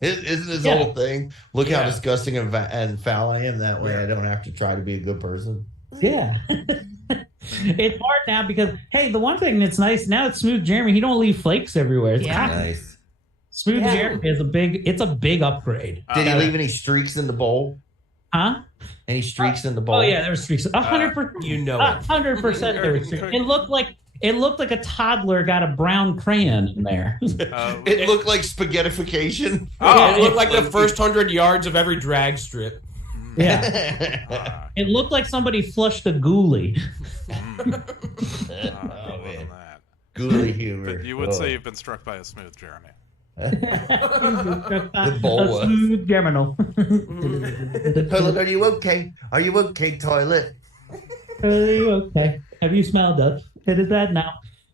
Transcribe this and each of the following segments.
Isn't his whole thing? Look how disgusting and foul I am. That way I don't have to try to be a good person. Yeah. It's hard now because, hey, the one thing that's nice now, it's Smooth Jeremy. He don't leave flakes everywhere. It's nice. Smooth Jeremy is a big upgrade. Did he leave any streaks in the bowl? Huh? Any streaks in the bowl? Oh yeah, there were streaks. 100%. You know, 100% there were streaks. It looked like a toddler got a brown crayon in there. It looked like spaghettification. Oh, it looked like the first 100 yards of every drag strip. Yeah. It looked like somebody flushed a ghoulie. Oh man. Ghoulie humor. But you would say you've been struck by a smooth Jeremy. The bowl was. Smooth Germinal. Toilet, are you okay? Are you okay, toilet? Are you okay? Have you smelled us? It is that now.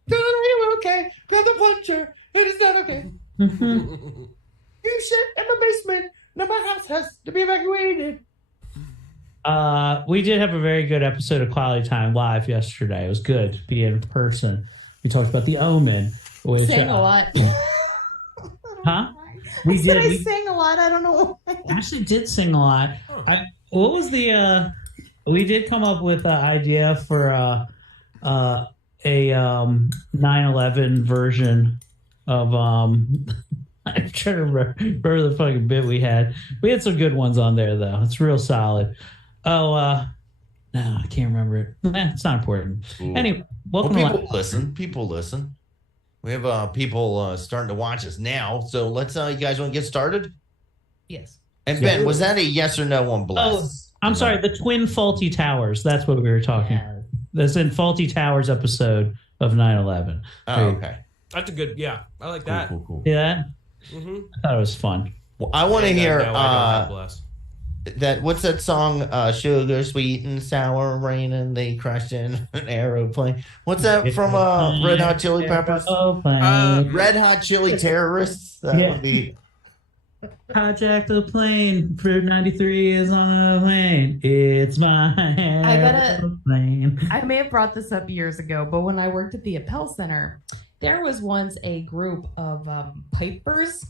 Toilet, are you okay? Grab the plunger. It is that okay? You shit in my basement. Now my house has to be evacuated. We did have a very good episode of Quality Time live yesterday. It was good to be in person. We talked about The Omen. Which, sang a lot. Huh? I sang a lot. I don't know why. Actually did sing a lot. What was the we did come up with an idea for a 9/11 version of I'm trying to remember the fucking bit we had. We had some good ones on there though. It's real solid. No, I can't remember it. It's not important. Ooh. Anyway, welcome. People listen. We have people starting to watch us now. So let's. You guys want to get started? Yes. And Ben, was that a yes or no on Bless? Oh, I'm sorry. The twin faulty towers. That's what we were talking. Yeah. That's in Faulty Towers episode of 9/11. Oh, okay. That's a good. Yeah, I like that. Cool. Yeah. Mm-hmm. I thought it was fun. Well, I want to hear. What's that song? Sugar sweet and sour rain, and they crashed in an aeroplane. What's that from? Red Hot Chili Peppers. Red Hot Chili Terrorists. That would be. Hijacked the plane. Fruit 93 is on a plane. It's my plane. I may have brought this up years ago, but when I worked at the Appel Center, there was once a group of pipers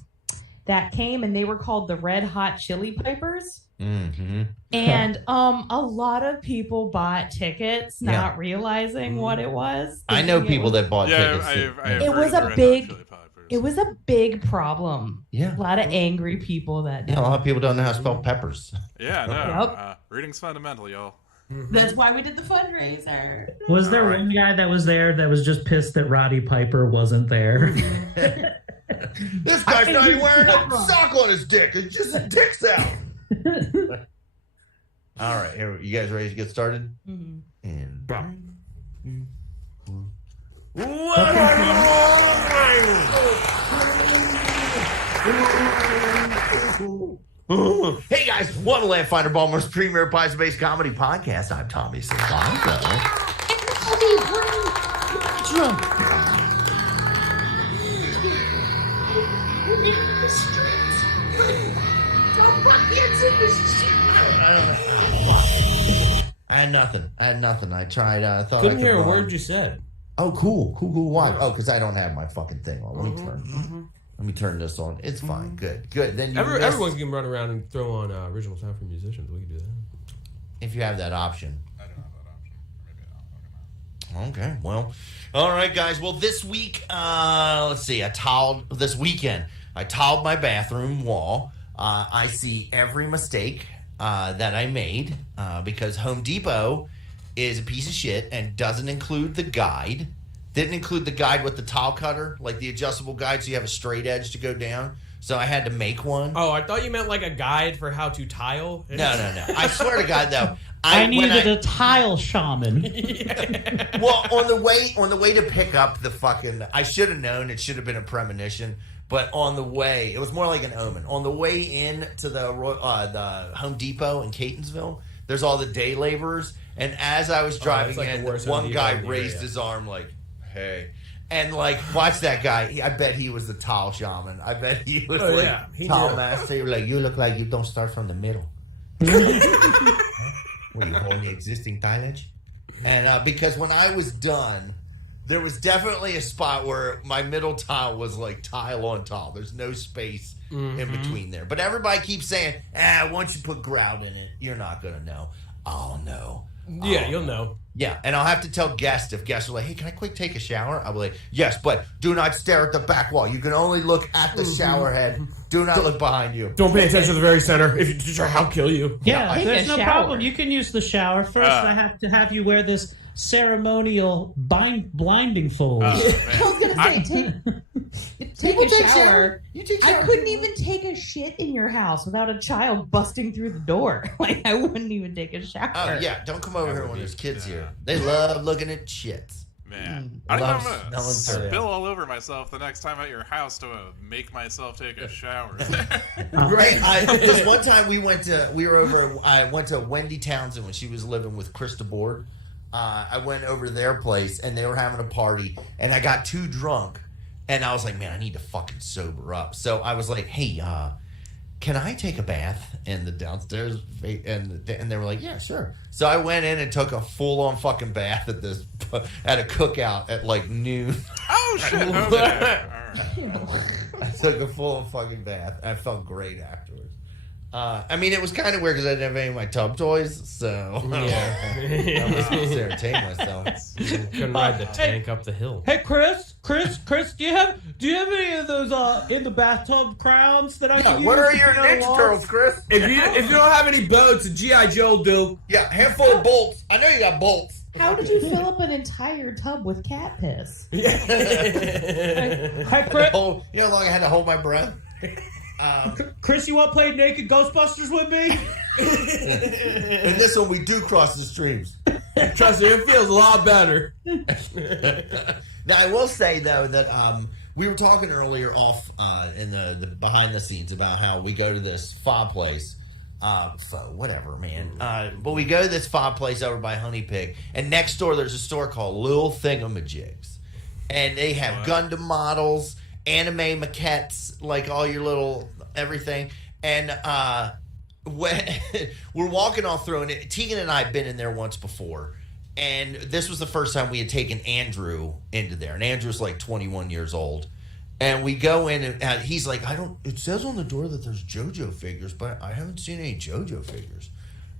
that came, and they were called the Red Hot Chili Pipers. Mm-hmm. And a lot of people bought tickets not realizing what it was. I know people that bought tickets. It was a big problem. Yeah. A lot of angry people that a lot of people don't know how to spell peppers. Yeah, no. Reading's fundamental, y'all. That's why we did the fundraiser. Was there one guy that was there that was just pissed that Roddy Piper wasn't there? This guy's not even wearing a sock on his dick. It's just his dick's out. All right, here, you guys ready to get started? Mm-hmm. And hey guys, welcome to Laughfinder, Baltimore's premier Pfizer-based comedy podcast. I'm Tommy Silvanco. I had nothing. I tried. I thought couldn't hear a word you said. Oh, cool. Why? Oh, because I don't have my fucking thing on. Let me turn this on. It's fine. Good. Then everyone can run around and throw on original sound for musicians. We can do that if you have that option. I don't have that option. Maybe not. Okay. Well, all right, guys. Well, this week, let's see. This weekend, I tiled my bathroom wall. I see every mistake that I made because Home Depot is a piece of shit and doesn't include the guide. Didn't include the guide with the tile cutter, like the adjustable guide, so you have a straight edge to go down. So I had to make one. Oh, I thought you meant like a guide for how to tile. No. I swear to God, though. I needed a tile shaman. Well, on the way to pick up the fucking, I should have known. It should have been a premonition. But on the way, it was more like an omen. On the way in to the Home Depot in Catonsville, there's all the day laborers. And as I was driving in, one guy raised his arm like, hey. And like, watch that guy. I bet he was the tile shaman. I bet he was tile master. You're like, you look like you don't start from the middle. What, you holding the existing tile edge? And because when I was done, there was definitely a spot where my middle tile was like tile on tile. There's no space in between there. But everybody keeps saying, once you put grout in it, you're not going to know. I'll know. Yeah, you'll know. Yeah, and I'll have to tell guests if guests are like, hey, can I quick take a shower? I'll be like, yes, but do not stare at the back wall. You can only look at the shower head. Do not look behind you. Don't pay attention to the very center. If you try, I'll kill you. Yeah, Take there's a no shower. problem. You can use the shower. First, I have to have you wear this ceremonial blinding fold. I was gonna say, take a shower. You take I shower. couldn't even take a shit in your house without a child busting through the door. Like I wouldn't even take a shower. Oh, yeah, don't come over here when there's kids here. They love looking at shits. Man, I think I'm Smelling gonna syrup. spill all over myself the next time at your house to make myself take a shower. Right. This one time I went to Wendy Townsend when she was living with Krista Board. I went over to their place and they were having a party and I got too drunk and I was like, man, I need to fucking sober up. So I was like, hey, can I take a bath in the downstairs? And they were like, yeah, sure. So I went in and took a full-on fucking bath at a cookout at like noon. Oh shit! Okay. All right. I took a full fucking bath. I felt great afterwards. I mean, it was kind of weird because I didn't have any of my tub toys, so I was supposed to entertain myself. Couldn't ride the tank up the hill. Hey, Chris, do you have any of those in the bathtub crowns that I can use? What are to your put on the Ninja walls? Turtles, Chris? If you don't have any boats, a G.I. Joe will do. Yeah, handful of bolts. I know you got bolts. How did you fill up an entire tub with cat piss? Hey, Chris, You know how long I had to hold my breath? Chris, you want to play Naked Ghostbusters with me? In this one, we do cross the streams. Trust me, it feels a lot better. Now, I will say, though, that we were talking earlier off in the behind the scenes about how we go to this pho place. Whatever, man. But we go to this pho place over by Honey Pig, and next door there's a store called Lil Thingamajigs. And they have Gundam models, anime maquettes, like all your little everything. And when we're walking all through, and Tegan and I have been in there once before. And this was the first time we had taken Andrew into there. And Andrew's like 21 years old. And we go in, and he's like, it says on the door that there's JoJo figures, but I haven't seen any JoJo figures.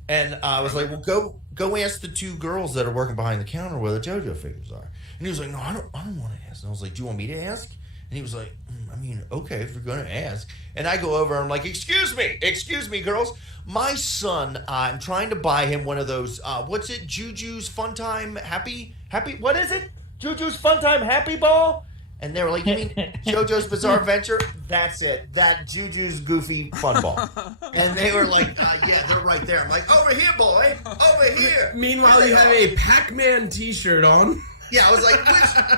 And I was like, well, go ask the two girls that are working behind the counter where the JoJo figures are. And he was like, no, I don't want to ask. And I was like, do you want me to ask? And he was like, I mean, okay, if you're going to ask. And I go over and I'm like, excuse me, girls. My son, I'm trying to buy him one of those, what's it, Juju's Funtime Happy, what is it? Juju's Funtime Happy Ball? And they were like, you mean JoJo's Bizarre Adventure? That's it. That Juju's Goofy Fun Ball. And they were like, yeah, they're right there. I'm like, over here, boy. Over here. Meanwhile, you have a Pac-Man t-shirt on. Yeah, I was like,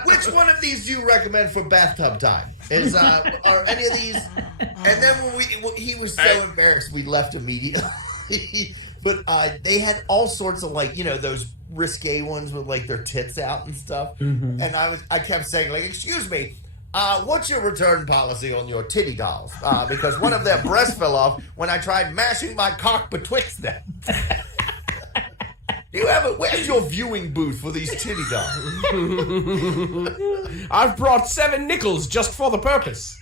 which one of these do you recommend for bathtub time? Are any of these? And then when he was so embarrassed, we left immediately. But they had all sorts of those risque ones with like their tits out and stuff. Mm-hmm. And I kept saying like, excuse me, what's your return policy on your titty dolls? Because one of their breasts fell off when I tried mashing my cock betwixt them. Where's your viewing booth for these titty dolls? I've brought 7 nickels just for the purpose.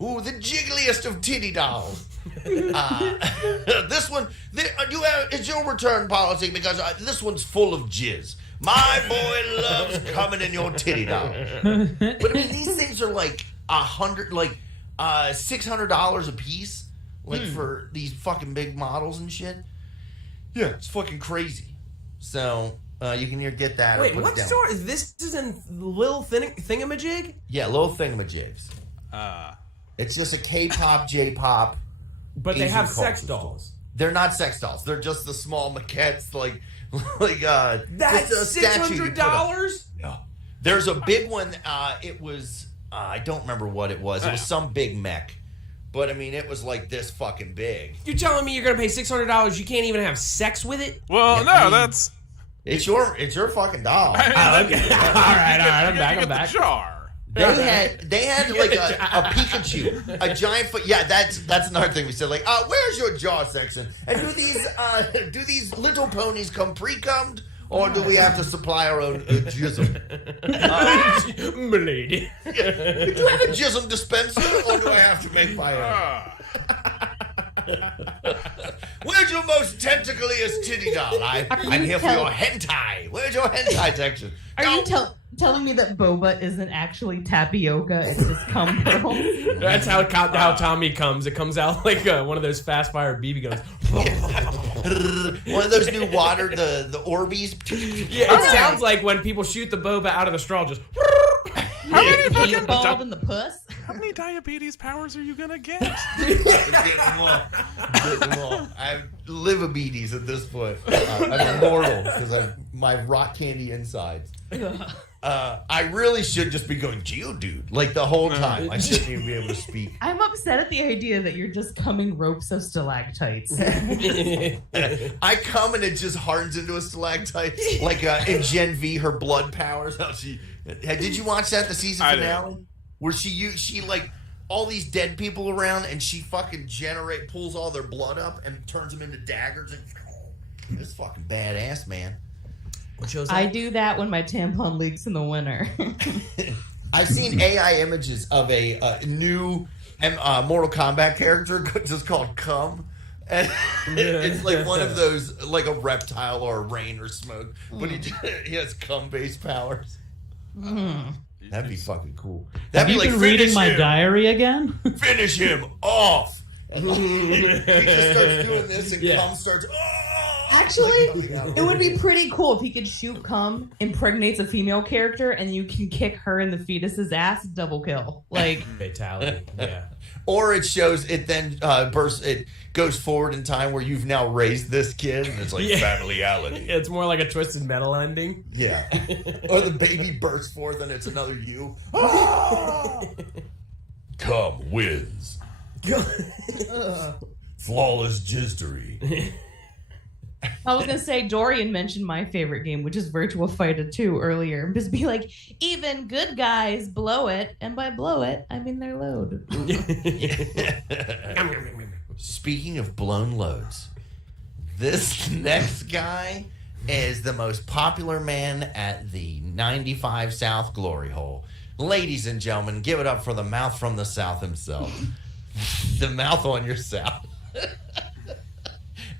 Ooh, the jiggliest of titty dolls. This one, it's your return policy because this one's full of jizz. My boy loves coming in your titty doll. But I mean, these things are like $600 a piece, for these fucking big models and shit. Yeah, it's fucking crazy. So you can either get that. Wait, or put what it down. store is this? Is in Lil Thingamajig? Yeah, Lil Thingamajigs. It's just a K-pop, J-pop. But they Asian have sex culture dolls. store. They're not sex dolls. They're just the small maquettes, That's just a statue you put up. $600. Yeah. There's a big one. It was I don't remember what it was. It was some big mech. But I mean, it was like this fucking big. You're telling me you're gonna pay $600? You can't even have sex with it? Well, Yeah, that's. It's your fucking doll. Okay. All right. I'm back. The jar. They had like a Pikachu, a giant foot. Yeah, that's another thing we said. Like, where's your jaw section? And do these little ponies come pre-cummed, Or do we have to supply our own jism? Milady. Do you have a jism dispenser, or do I have to make my own? Where's your most tentacliest titty doll? I'm here for your hentai. Where's your hentai section? Are you telling me that boba isn't actually tapioca? It's just cum pearls? That's how Tommy comes. It comes out like one of those fast fire BB guns. One of those new water, the Orbeez. Yeah, it sounds like when people shoot the boba out of the straw, just. How many You balled in the puss? How many diabetes powers are you gonna get? Get them all. I have livabetes at this point. I'm immortal because of my rock candy insides. I really should just be going Geodude like the whole time. I shouldn't even be able to speak. I'm upset at the idea that you're just coming ropes of stalactites. I come and it just hardens into a stalactite. Like in Gen V, her blood powers. How she? Did you watch that, the season finale? Where she like all these dead people around and she fucking pulls all their blood up and turns them into daggers. And it's fucking badass, man. I do that when my tampon leaks in the winter. I've seen AI images of a new Mortal Kombat character just called Cum. And it's like one of those, like a reptile or a rain or smoke. But he has cum-based powers. That'd be fucking cool. Have you been reading my diary again? Finish him off. And he just starts doing this and cum starts... Actually, it would be pretty cool if he could shoot cum, impregnates a female character, and you can kick her in the fetus's ass, double kill. Like fatality. Yeah. Or it shows it then it goes forward in time where you've now raised this kid and it's like familiality. It's more like a Twisted Metal ending. Yeah. Or the baby bursts forth and it's another you. Come wins. Flawless jizdery. I was gonna say, Dorian mentioned my favorite game, which is Virtua Fighter 2 earlier. Just be like, even good guys blow it, and by blow it, I mean their load. Speaking of blown loads, this next guy is the most popular man at the 95 South Glory Hole. Ladies and gentlemen, give it up for the mouth from the South himself. The mouth on your South.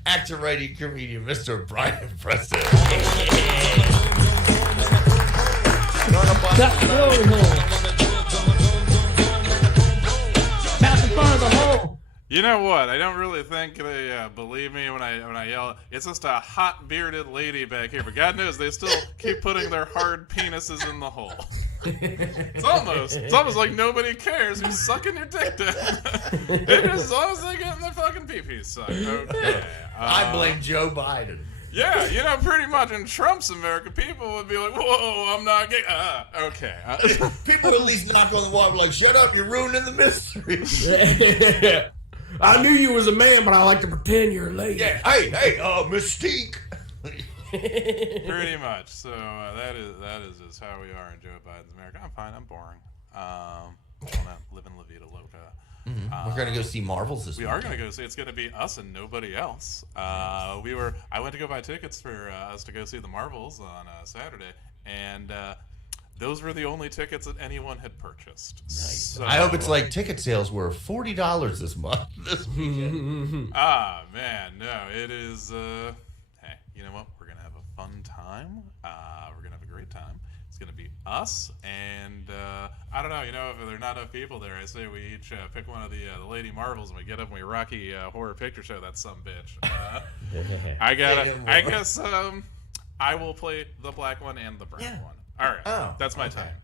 Actor, writing, comedian, Mr. Brian Preston. Mouth in front of the hole. You know what? I don't really think they believe me when I yell. It's just a hot bearded lady back here, but God knows they still keep putting their hard penises in the hole. It's almost like nobody cares who's sucking your dick down. They just, as long as they get in their fucking pee-pee sucked. Okay. I blame Joe Biden. Yeah, you know, pretty much in Trump's America, people would be like, whoa, I'm not gay. Okay. People at least knock on the wall and be like, shut up, you're ruining the mystery. I knew you was a man, but I like to pretend you're a lady. Yeah, hey, Mystique. Pretty much. So that is just how we are in Joe Biden's America. I'm fine. I'm boring. Living La Vida Loca. Mm-hmm. We're gonna go see Marvels this week. We are gonna go see. It's gonna be us and nobody else. I went to go buy tickets for us to go see the Marvels on Saturday, and those were the only tickets that anyone had purchased. Nice. So, I hope it's like ticket sales were $40 this month. This weekend. Man, no, it is. Hey, you know what? We're gonna have a fun time. We're gonna have a great time. It's gonna be us, and I don't know. You know, if there are not enough people there, I say we each pick one of the Lady Marvels, and we get up and we Rocky Horror Picture Show that some bitch. I guess I will play the black one and the brown one. All right, that's my time.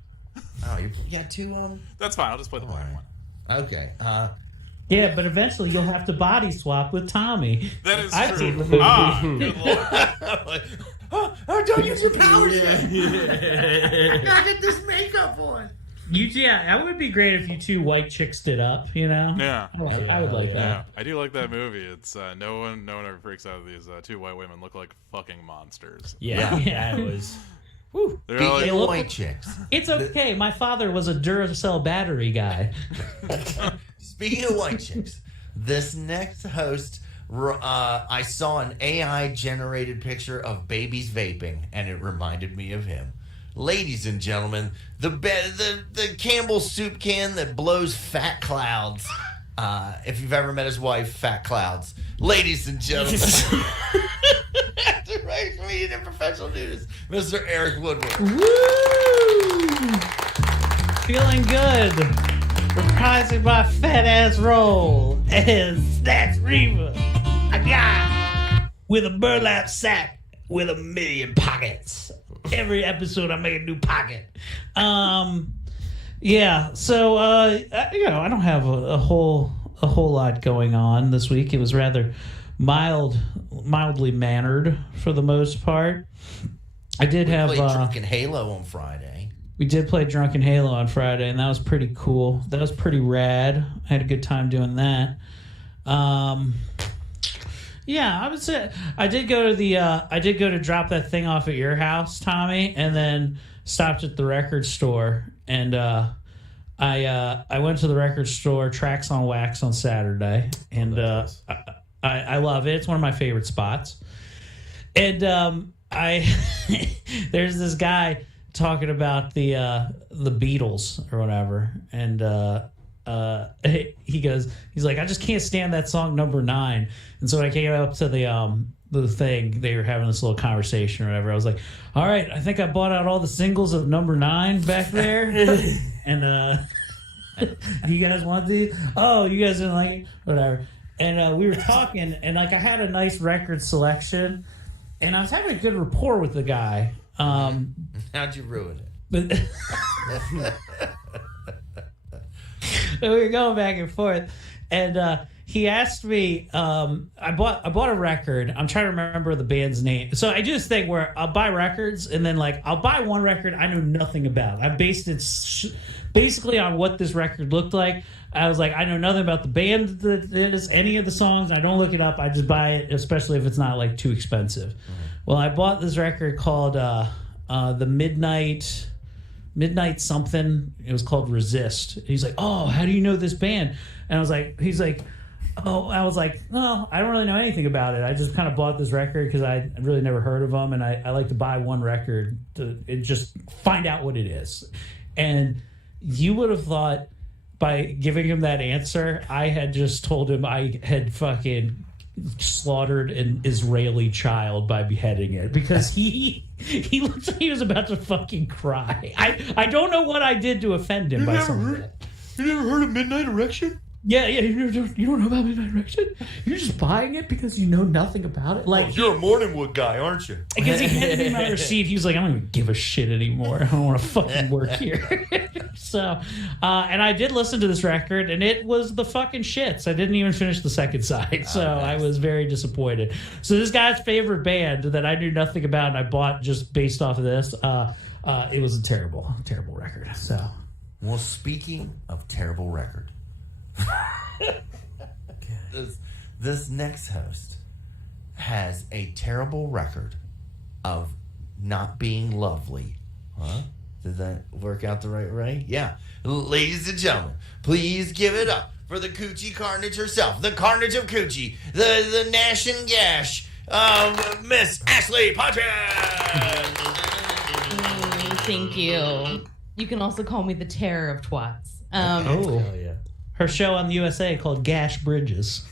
Oh, you got two. That's fine. I'll just play the black one. Okay. Yeah, but eventually you'll have to body swap with Tommy. That is I've true. seen the movie. Good lord. Don't use your powers. I gotta get this makeup on. That would be great if you two white chicks stood up. You know. Yeah. I would like that. Yeah, I do like that movie. It's no one ever freaks out. These two white women look like fucking monsters. Yeah. That was. Woo. They're like, Speaking of white chicks. It's okay. My father was a Duracell battery guy. Speaking of white chicks, this next host I saw an AI generated picture of babies vaping, and it reminded me of him. Ladies and gentlemen, the Campbell soup can that blows fat clouds. If you've ever met his wife, Fat Clouds. Ladies and gentlemen, right comedian and professional news, Mr. Eric Woodward. Woo! Feeling good. Reprising my fat ass role as Snatch Reaver, a guy with a burlap sack with 1,000,000 pockets. Every episode I make a new pocket. Yeah, so I don't have a whole lot going on this week. It was rather mildly mannered for the most part. I did have played Drunken Halo on Friday. We did play Drunken Halo on Friday, and that was pretty cool. That was pretty rad. I had a good time doing that. Yeah, I would say I did go to drop that thing off at your house, Tommy, and then stopped at the record store, and I went to the record store, Tracks on Wax on Saturday, and I love it. It's one of my favorite spots. And there's this guy talking about the Beatles or whatever, and he's like, I just can't stand that song Number 9. And so when I came up to the thing, they were having this little conversation or whatever. I was like, all right, I think I bought out all the singles of Number 9 back there. And do you guys want these? Oh, you guys didn't like it? Whatever. And we were talking, and like I had a nice record selection, and I was having a good rapport with the guy. How'd you ruin it? But we were going back and forth, and he asked me. I bought a record. I'm trying to remember the band's name. So I do this thing where I'll buy records, and then like I'll buy one record I know nothing about. I based it basically on what this record looked like. I was like, I know nothing about the band that is any of the songs. I don't look it up. I just buy it, especially if it's not like too expensive. Mm-hmm. Well, I bought this record called the Midnight something. It was called Resist. He's like, oh, how do you know this band? And he's like, oh, I was like, no, I don't really know anything about it. I just kind of bought this record because I really never heard of them, and I like to buy one record to just find out what it is. And you would have thought by giving him that answer, I had just told him I had fucking slaughtered an Israeli child by beheading it, because he looked like he was about to fucking cry. I don't know what I did to offend him by some of that. You never heard of Midnight Erection? Yeah, you don't know about Midnight Erection? You're just buying it because you know nothing about it? Like, you're a Morningwood guy, aren't you? Because he handed me my receipt. He was like, I don't even give a shit anymore. I don't want to fucking work here. So, and I did listen to this record, and it was the fucking shits. I didn't even finish the second side, so nice. I was very disappointed. So this guy's favorite band that I knew nothing about and I bought just based off of this, it was a terrible record. So, well, speaking of terrible record, this next host has a terrible record of not being lovely. Huh? Did that work out the right way? Yeah. Ladies and gentlemen, please give it up for the Coochie Carnage herself, the Carnage of Coochie, the Nash and Gash, Miss Ashley Partridge. Thank you. You can also call me the Terror of Twats. Hell yeah. Her show on the USA called Gash Bridges.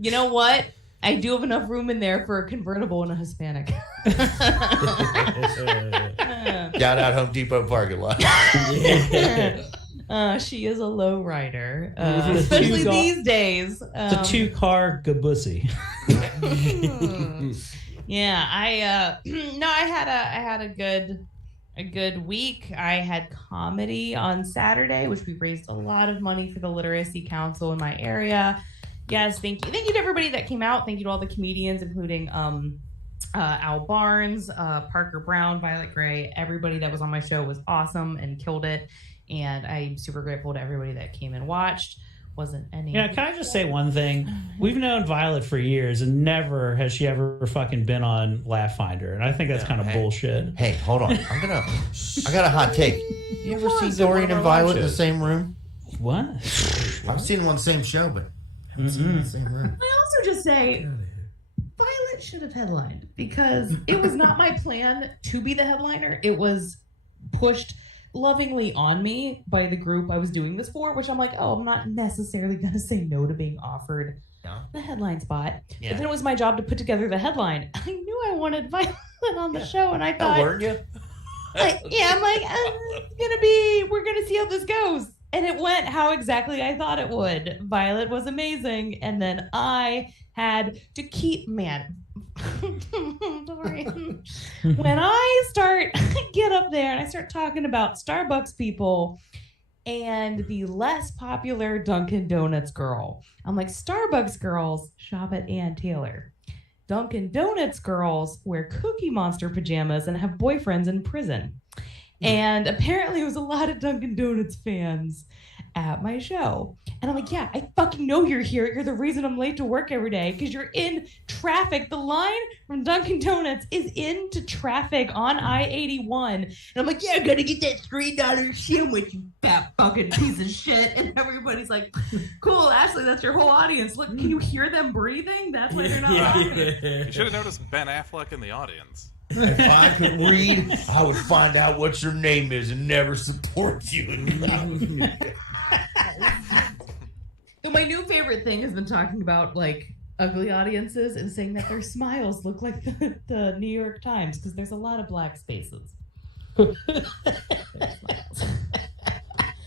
You know what? I do have enough room in there for a convertible and a Hispanic. Shout out Home Depot parking lot. She is a low rider, especially these days. It's a 2-car Gabussy. Yeah, I had a good week. I had comedy on Saturday, which we raised a lot of money for the Literacy Council in my area. Yes, thank you to everybody that came out. Thank you to all the comedians, including Al Barnes, Parker Brown, Violet Gray. Everybody that was on my show was awesome and killed it. And I'm super grateful to everybody that came and watched. Wasn't any. Yeah, can I just say one thing? We've known Violet for years, and never has she ever fucking been on Laughfinder, and I think that's kind of bullshit. Hey, hold on. I got a hot take. You ever seen Dorian and Violet in the same room? What? I've seen them on the same show, but I also just say Violet should have headlined because it was not my plan to be the headliner. It was pushed lovingly on me by the group I was doing this for, which I'm like, oh, I'm not necessarily going to say no to being offered the headline spot. Yeah. But then it was my job to put together the headline. I knew I wanted Violet on the show, and I thought, I'll learn you. I'm like, we're going to see how this goes. And it went how exactly I thought it would. Violet was amazing. And then I had to keep, sorry. When I get up there and I start talking about Starbucks people and the less popular Dunkin' Donuts girl, I'm like, Starbucks girls shop at Ann Taylor. Dunkin' Donuts girls wear Cookie Monster pajamas and have boyfriends in prison. And apparently it was a lot of Dunkin' Donuts fans at my show. And I'm like, yeah, I fucking know you're here. You're the reason I'm late to work every day because you're in traffic. The line from Dunkin' Donuts is into traffic on I-81. And I'm like, yeah, I gotta get that $3 sandwich, you fat fucking piece of shit. And everybody's like, cool, Ashley, that's your whole audience. Look, can you hear them breathing? That's why they're not laughing. You should have noticed Ben Affleck in the audience. If I could read, I would find out what your name is and never support you. So my new favorite thing has been talking about like ugly audiences and saying that their smiles look like the New York Times because there's a lot of black spaces.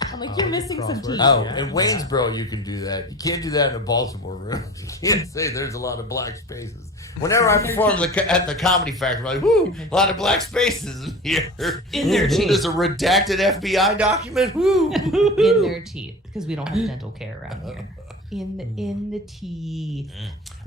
I'm like, you're missing some teeth. Oh, in Waynesboro you can do that. You can't do that in a Baltimore room. You can't say there's a lot of black spaces. Whenever I perform at the Comedy Factory, I'm like, whoo, a lot of black spaces in here. In their teeth. There's a redacted FBI document. Whoo. In their teeth, because we don't have dental care around here. In the teeth.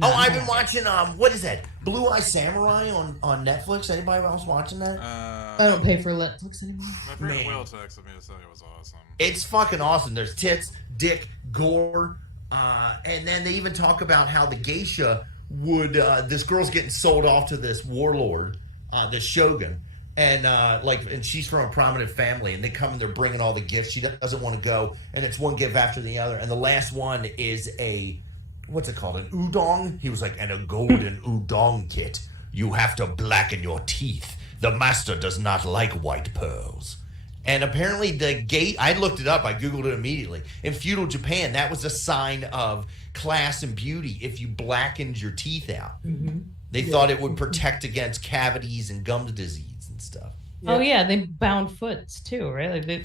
Oh, I've been watching what is that? Blue Eye Samurai on Netflix. Anybody else watching that? I don't pay for Netflix anymore. My friend Will texted me to say it was awesome. It's fucking awesome. There's tits, dick, gore, and then they even talk about how the geisha would this girl's getting sold off to this warlord, this shogun, and she's from a prominent family, and they come and they're bringing all the gifts. She doesn't want to go, and it's one gift after the other, and the last one is what's it called, an udon? He was like, and a golden udon kit. You have to blacken your teeth. The master does not like white pearls. And apparently I looked it up, I Googled it immediately. In feudal Japan, that was a sign of class and beauty if you blackened your teeth out. Mm-hmm. They thought it would protect against cavities and gum disease and stuff. Yeah. Oh yeah, they bound foots too, right? Like they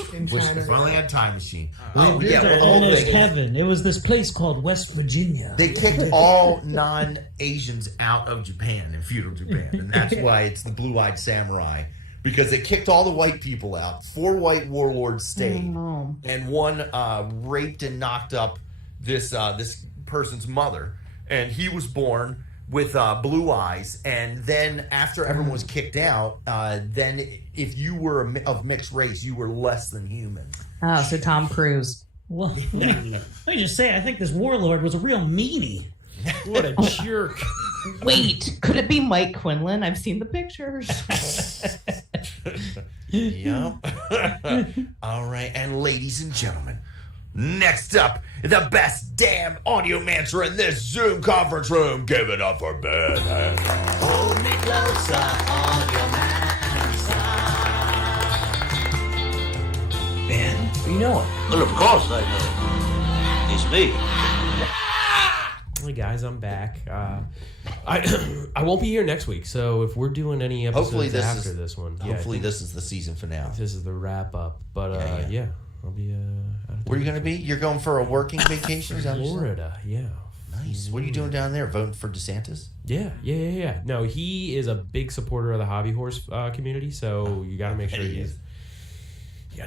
If I only had a time machine. The whole thing. Heaven. It was this place called West Virginia. They kicked all non-Asians out of Japan in feudal Japan, and that's why it's the Blue-Eyed Samurai. Because they kicked all the white people out. 4 white warlords stayed, and one raped and knocked up this person's mother, and he was born with blue eyes. And then after everyone was kicked out, then if you were of mixed race, you were less than human. Oh, so Tom Cruise. Well, let me just say, I think this warlord was a real meanie. What a jerk. Wait, could it be Mike Quinlan? I've seen the pictures. Yep. All right, and ladies and gentlemen, next up, the best damn audio mancer in this Zoom conference room. Give it up for Ben. Hold me closer, audio mancer. Ben, you know it. Well, of course I know. It's me. Hey guys, I'm back. I won't be here next week, so if we're doing any episodes after this one, hopefully this is the season finale. This is the wrap up. But I'll be where are you going to be? You're going for a working vacation? Florida, yeah. Nice. What are you doing down there? Voting for DeSantis? Yeah. No, he is a big supporter of the hobby horse community, so you got to make sure he is.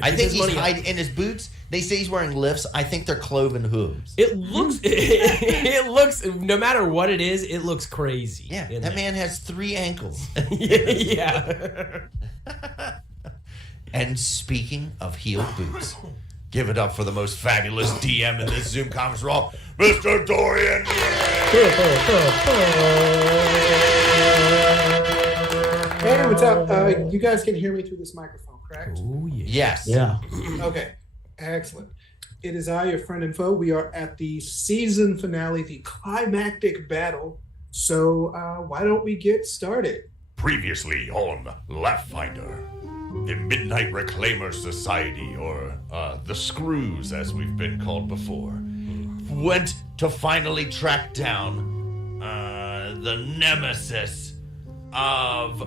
I think he's hiding in his boots. They say he's wearing lifts. I think they're cloven hooves. It looks, no matter what it is, it looks crazy. Yeah, that man has 3 ankles. Yeah. And speaking of heeled boots, give it up for the most fabulous DM in this Zoom conference room, Mr. Dorian. Hey, what's up? You guys can hear me through this microphone, correct? Oh, Yes. Yeah. Okay, excellent. it is I, your friend and foe. We are at the season finale, the climactic battle. So why don't we get started? Previously on Laughfinder, the Midnight Reclaimer Society, or the Screws as we've been called before, went to finally track down the nemesis of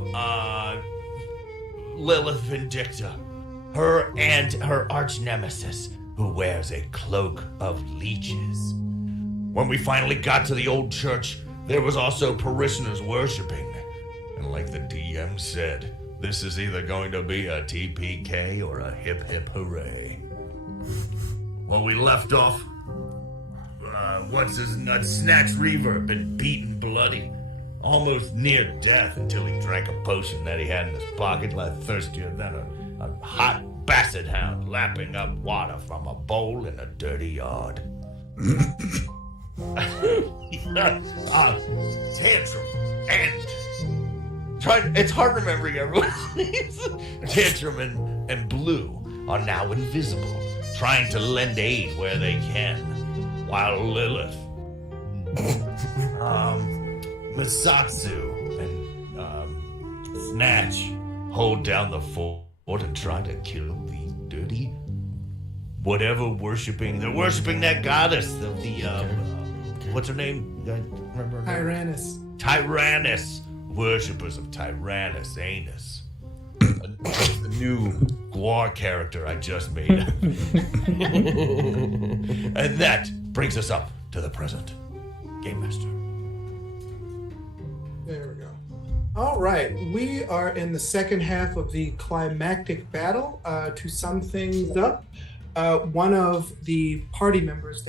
Lilith Vindicta, her and her arch nemesis, who wears a cloak of leeches. When we finally got to the old church, there was also parishioners worshiping. And like the DM said, this is either going to be a TPK or a hip hip hooray. When we left off, what's-his-nuts, Snatch Reaver had been beaten bloody, almost near death until he drank a potion that he had in his pocket, like thirstier than a hot basset hound lapping up water from a bowl in a dirty yard. Tantrum and it's hard remembering everyone's names. Tantrum and Blue are now invisible, trying to lend aid where they can, while Lilith, Misatsu, and Snatch hold down the fort and try to kill these dirty whatever worshiping. They're worshiping that goddess of the what's her name? You guys remember her name? Tyrannus. Worshippers of Tyrannus Anus. The new Guar character I just made. And that brings us up to the present. Game Master. There we go. All right, we are in the second half of the climactic battle. To sum things up, one of the party members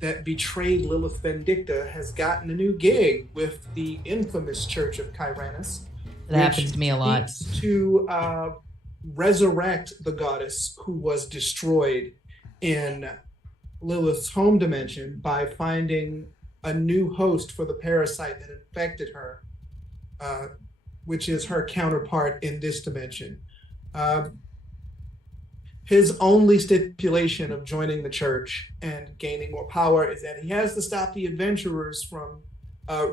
that betrayed Lilith Vindicta has gotten a new gig with the infamous Church of Tyrannus. It happens to me a lot. To resurrect the goddess who was destroyed in Lilith's home dimension by finding a new host for the parasite that infected her, which is her counterpart in this dimension. His only stipulation of joining the church and gaining more power is that he has to stop the adventurers from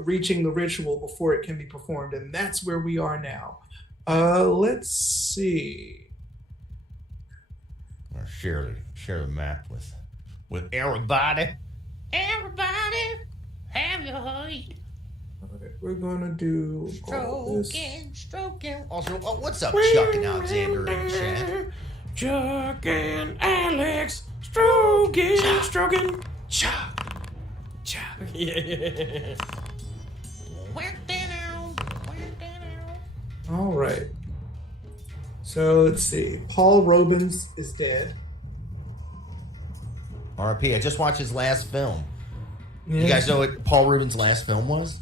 reaching the ritual before it can be performed, and that's where we are now. Let's see. Or share the map with everybody. Everybody, have your heart. All right, we're gonna do all this. Stroking. Also, what's up, Chuck and Alexander in chat? Chuck and Alex, stroking. Chuck. Yeah. All right. So let's see. Paul Robins is dead. RP. I just watched his last film. Yeah. You guys know what Paul Rubin's last film was?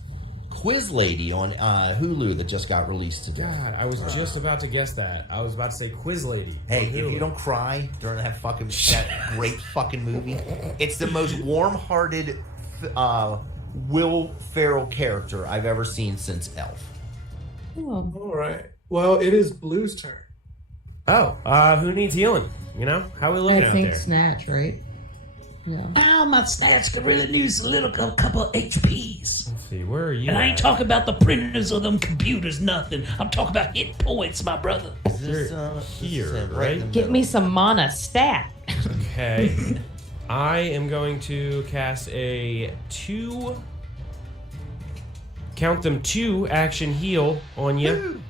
Quiz Lady on Hulu that just got released today. God, I was just about to guess that. I was about to say Quiz Lady. Hey, if you don't cry during that great fucking movie, it's the most warm-hearted Will Ferrell character I've ever seen since Elf. Oh. All right. Well, it is Blue's turn. Oh, who needs healing? You know, how are we looking I out think there? Snatch, right? Yeah. Oh, my Snatch could really use a couple HPs. Let's see, where are you? And I ain't at? talking about the printers or them computers, nothing. I'm talking about hit points, my brother. You're here, right? Get me some mana stat. Okay. I am going to cast a 2 action heal on you.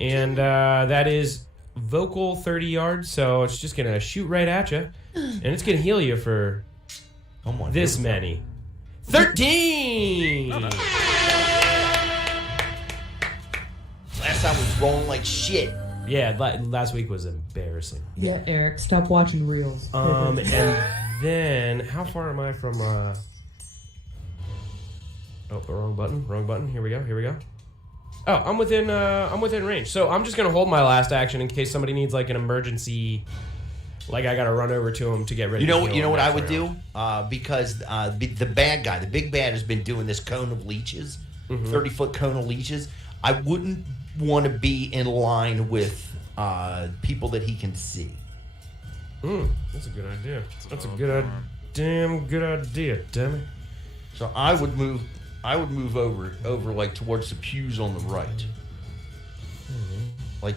And that is vocal 30 yards, so it's just going to shoot right at you. And it's going to heal you for this many. 13! Last time was rolling like shit. Yeah, last week was embarrassing. Yeah, Eric, stop watching reels. And then, how far am I from... Oh, the wrong button. Here we go. Oh, I'm within range. So I'm just going to hold my last action in case somebody needs like an emergency... Like I gotta run over to him to get ready. You know what I would do? Because the bad guy, the big bad, has been doing this cone of leeches, 30-foot cone of leeches. I wouldn't want to be in line with people that he can see. That's a good idea. That's a good damn good idea, damn it. So I would move over like towards the pews on the right. Like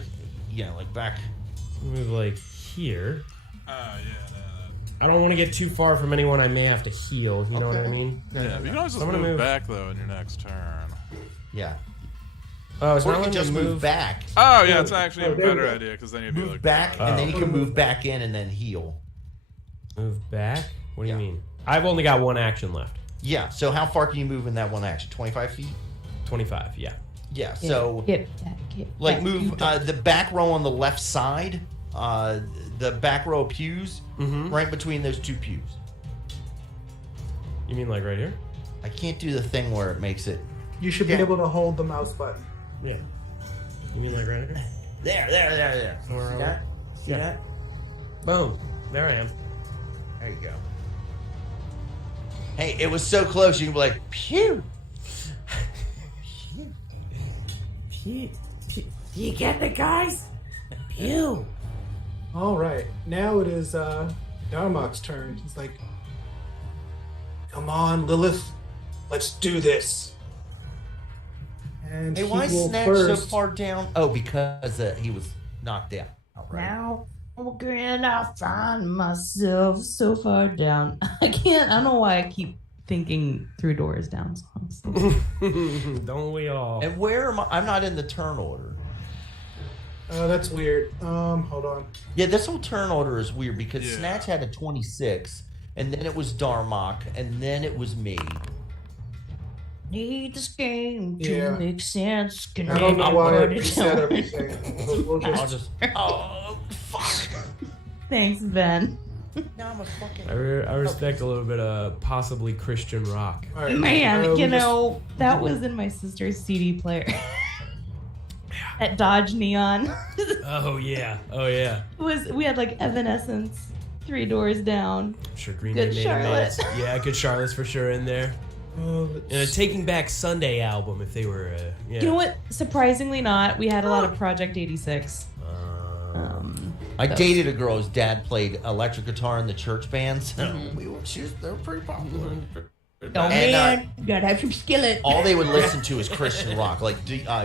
back. Move like here. Yeah. I don't want to get too far from anyone I may have to heal. You know what I mean? Yeah, but you can always just I'm gonna move back though in your next turn. Yeah. Oh, it's Or not you letting can just me move back. Oh yeah, it's actually a there we better go. idea because then you'd be Move like back, and then you can move back in and then heal. Move back? What do you Yeah. mean? I've only got one action left. Yeah. So how far can you move in that one action? 25 feet. 25, yeah. Yeah. So Get back, like move the back row on the left side, the back row of pews, right between those two pews. You mean like right here? I can't do the thing where it makes it. You should be Yeah. able to hold the mouse button. Yeah. You mean like right here? There. Where See are that? See Yeah. that? Boom. There I am. There you go. Hey, it was so close. You can be like, pew. You get it, guys? Pew. All right, now it is Darmok's turn. He's like, "Come on, Lilith, let's do this." And Hey, he why will Snatch first. so far down? Oh, because he was knocked out. Right. Now again, I find myself so far down. I don't know why I keep thinking Through Doors Down songs. Don't we all? And where am I? I'm not in the turn order. That's weird. Hold on. Yeah, this whole turn order is weird because Yeah. Snatch had a 26, and then it was Darmok, and then it was me. Need this game to Yeah. make sense. Can I don't know why I anybody reset tell me? everything. We'll I'll just, just. Oh, fuck. Thanks, Ben. Now I'm a fucking. I respect a little bit of possibly Christian rock. all right. Man, we you just- know, that was in my sister's CD player. At Dodge Neon. Oh yeah. Oh yeah. We had like Evanescence, Three Doors Down. I'm sure Green Good Day Charlotte. made it. Yeah, Good Charlotte's for sure in there. let's- And a Taking Back Sunday album if they were. Yeah. You know what? Surprisingly not. We had a lot of Project 86. I dated a girl whose dad played electric guitar in the church band, so they were pretty popular. Oh And, man, gotta have some skillet. All they would listen to is Christian rock, like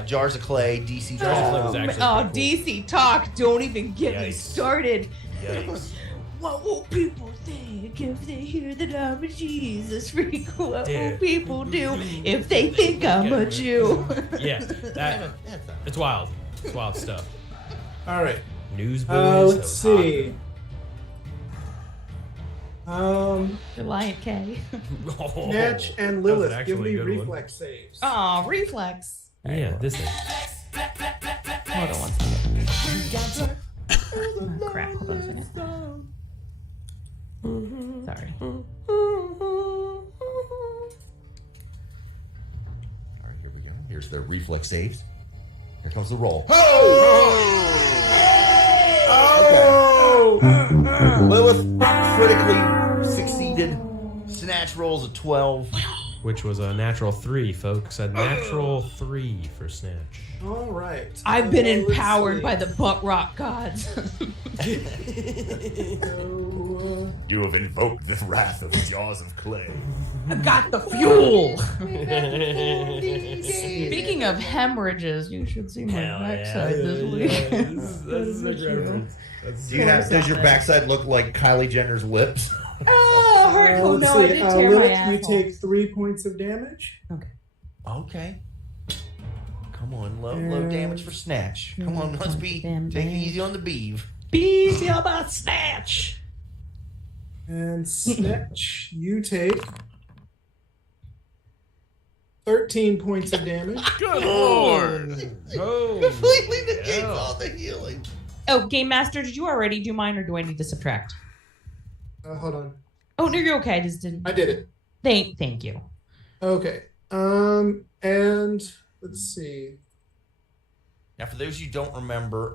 Jars of Clay, DC Jars of Clay was Talk. actually Oh, pretty cool. DC Talk! Don't even get me Yikes. started. Yikes. What will people think if they hear that I'm a Jesus freak? What will Dude. people do if they think I'm a Jew? Yeah, that it's wild. It's wild stuff. all right. Newsboys. that Let's was see. Reliant K. hot. Oh, Snatch and that was Lilith, actually give a me good one. reflex saves. Aw, reflex. Yeah, this thing. Hold on one second. Oh, crap. Hold on a second. Sorry. All right, here we go. Here's the reflex saves. Here comes the roll. Lilith critically succeeded. Snatch rolls a 12. Which was a natural 3, folks. A natural 3 for Snatch. All right. I've been let's empowered see. by the butt rock gods. So, You have invoked the wrath of Jaws of Clay. I got the fuel. Speaking of hemorrhages, you should see my backside this week. That's a good reference. Does your backside look like Kylie Jenner's lips? Oh, hurt. Oh let's no, I see. did tear my Lilith, asshole. you take 3 points of damage. Okay. Come on, low damage for Snatch. Come on, let's be Damn take it damage. easy on the beeve. Be easy about Snatch. And Snatch, you take 13 points of damage. Good lord! Oh, Completely negates yeah. all the healing. Oh, Game Master, did you already do mine, or do I need to subtract? Hold on. Oh no, you're okay. I just didn't. I did it. Thank you. Okay. And let's see. Now, for those you don't remember,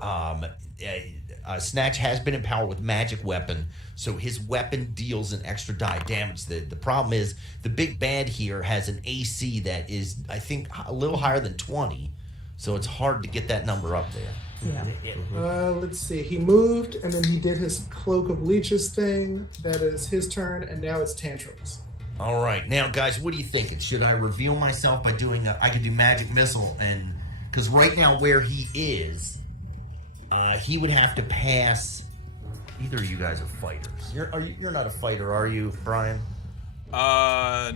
Snatch has been empowered with magic weapon, so his weapon deals an extra die damage. The problem is the big bad here has an AC that is, I think, a little higher than 20, so it's hard to get that number up there. Yeah. Let's see. He moved, and then he did his Cloak of Leeches thing. That is his turn, and now it's Tantrums. All right, now guys, what are you thinking? Should I reveal myself by doing? I could do magic missile, and because right now where he is, he would have to pass. Either of you guys are fighters. You're not a fighter, are you, Brian? No.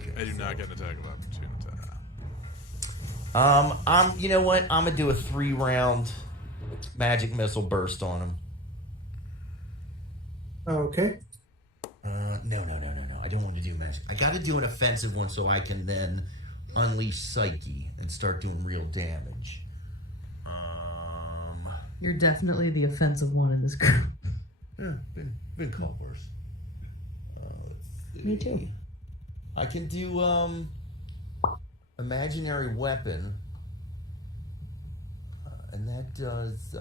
Okay. I do not get an attack of opportunity. You know what? I'm gonna do a 3-round magic missile burst on him. Okay. No. I don't want to do magic. I got to do an offensive one so I can then unleash Psyche and start doing real damage. You're definitely the offensive one in this group. Yeah, been called worse. Let's see. Me too. I can do imaginary weapon, and that does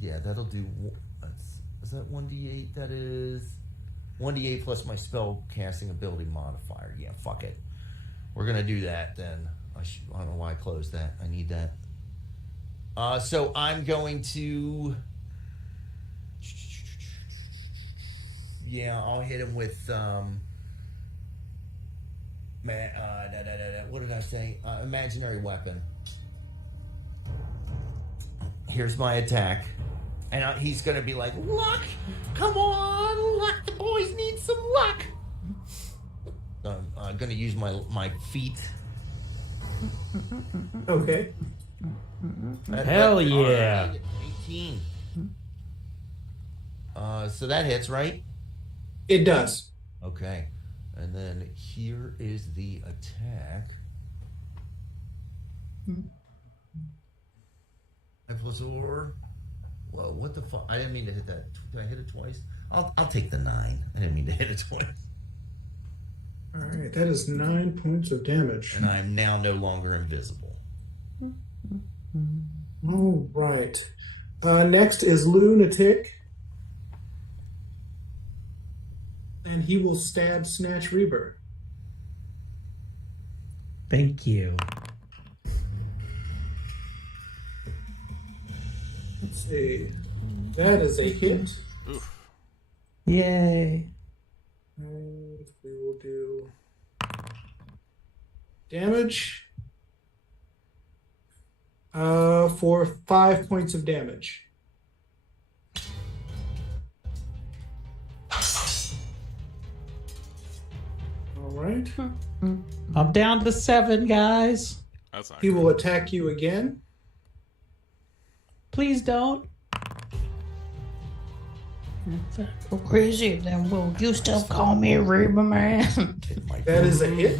yeah, that'll do. Is that 1d8? That is 1d8 plus my spell casting ability modifier. Yeah, fuck it. We're gonna do that then. I don't know why I closed that. I need that. So I'm going to. Yeah, I'll hit him with what did I say? Imaginary weapon. Here's my attack. And he's going to be like, luck! Come on, luck! The boys need some luck! I'm going to use my feet. Okay. Hell yeah. 18. So that hits, right? It does. Okay. And then here is the attack. I plus or. Whoa, what the fuck? I didn't mean to hit that. Did I hit it twice? I'll take the 9. I didn't mean to hit it twice. All right, that is 9 points of damage. And I'm now no longer invisible. All right. Next is Lunatic. And he will stab Snatch Rebirth. Thank you. Let's see. That is a hit. Oof. Yay. And we will do damage for 5 points of damage. All right. I'm down to 7, guys. That's not He good. will attack you again. Please don't. If I go crazy, then will you still call me Reba Man? That is a hit.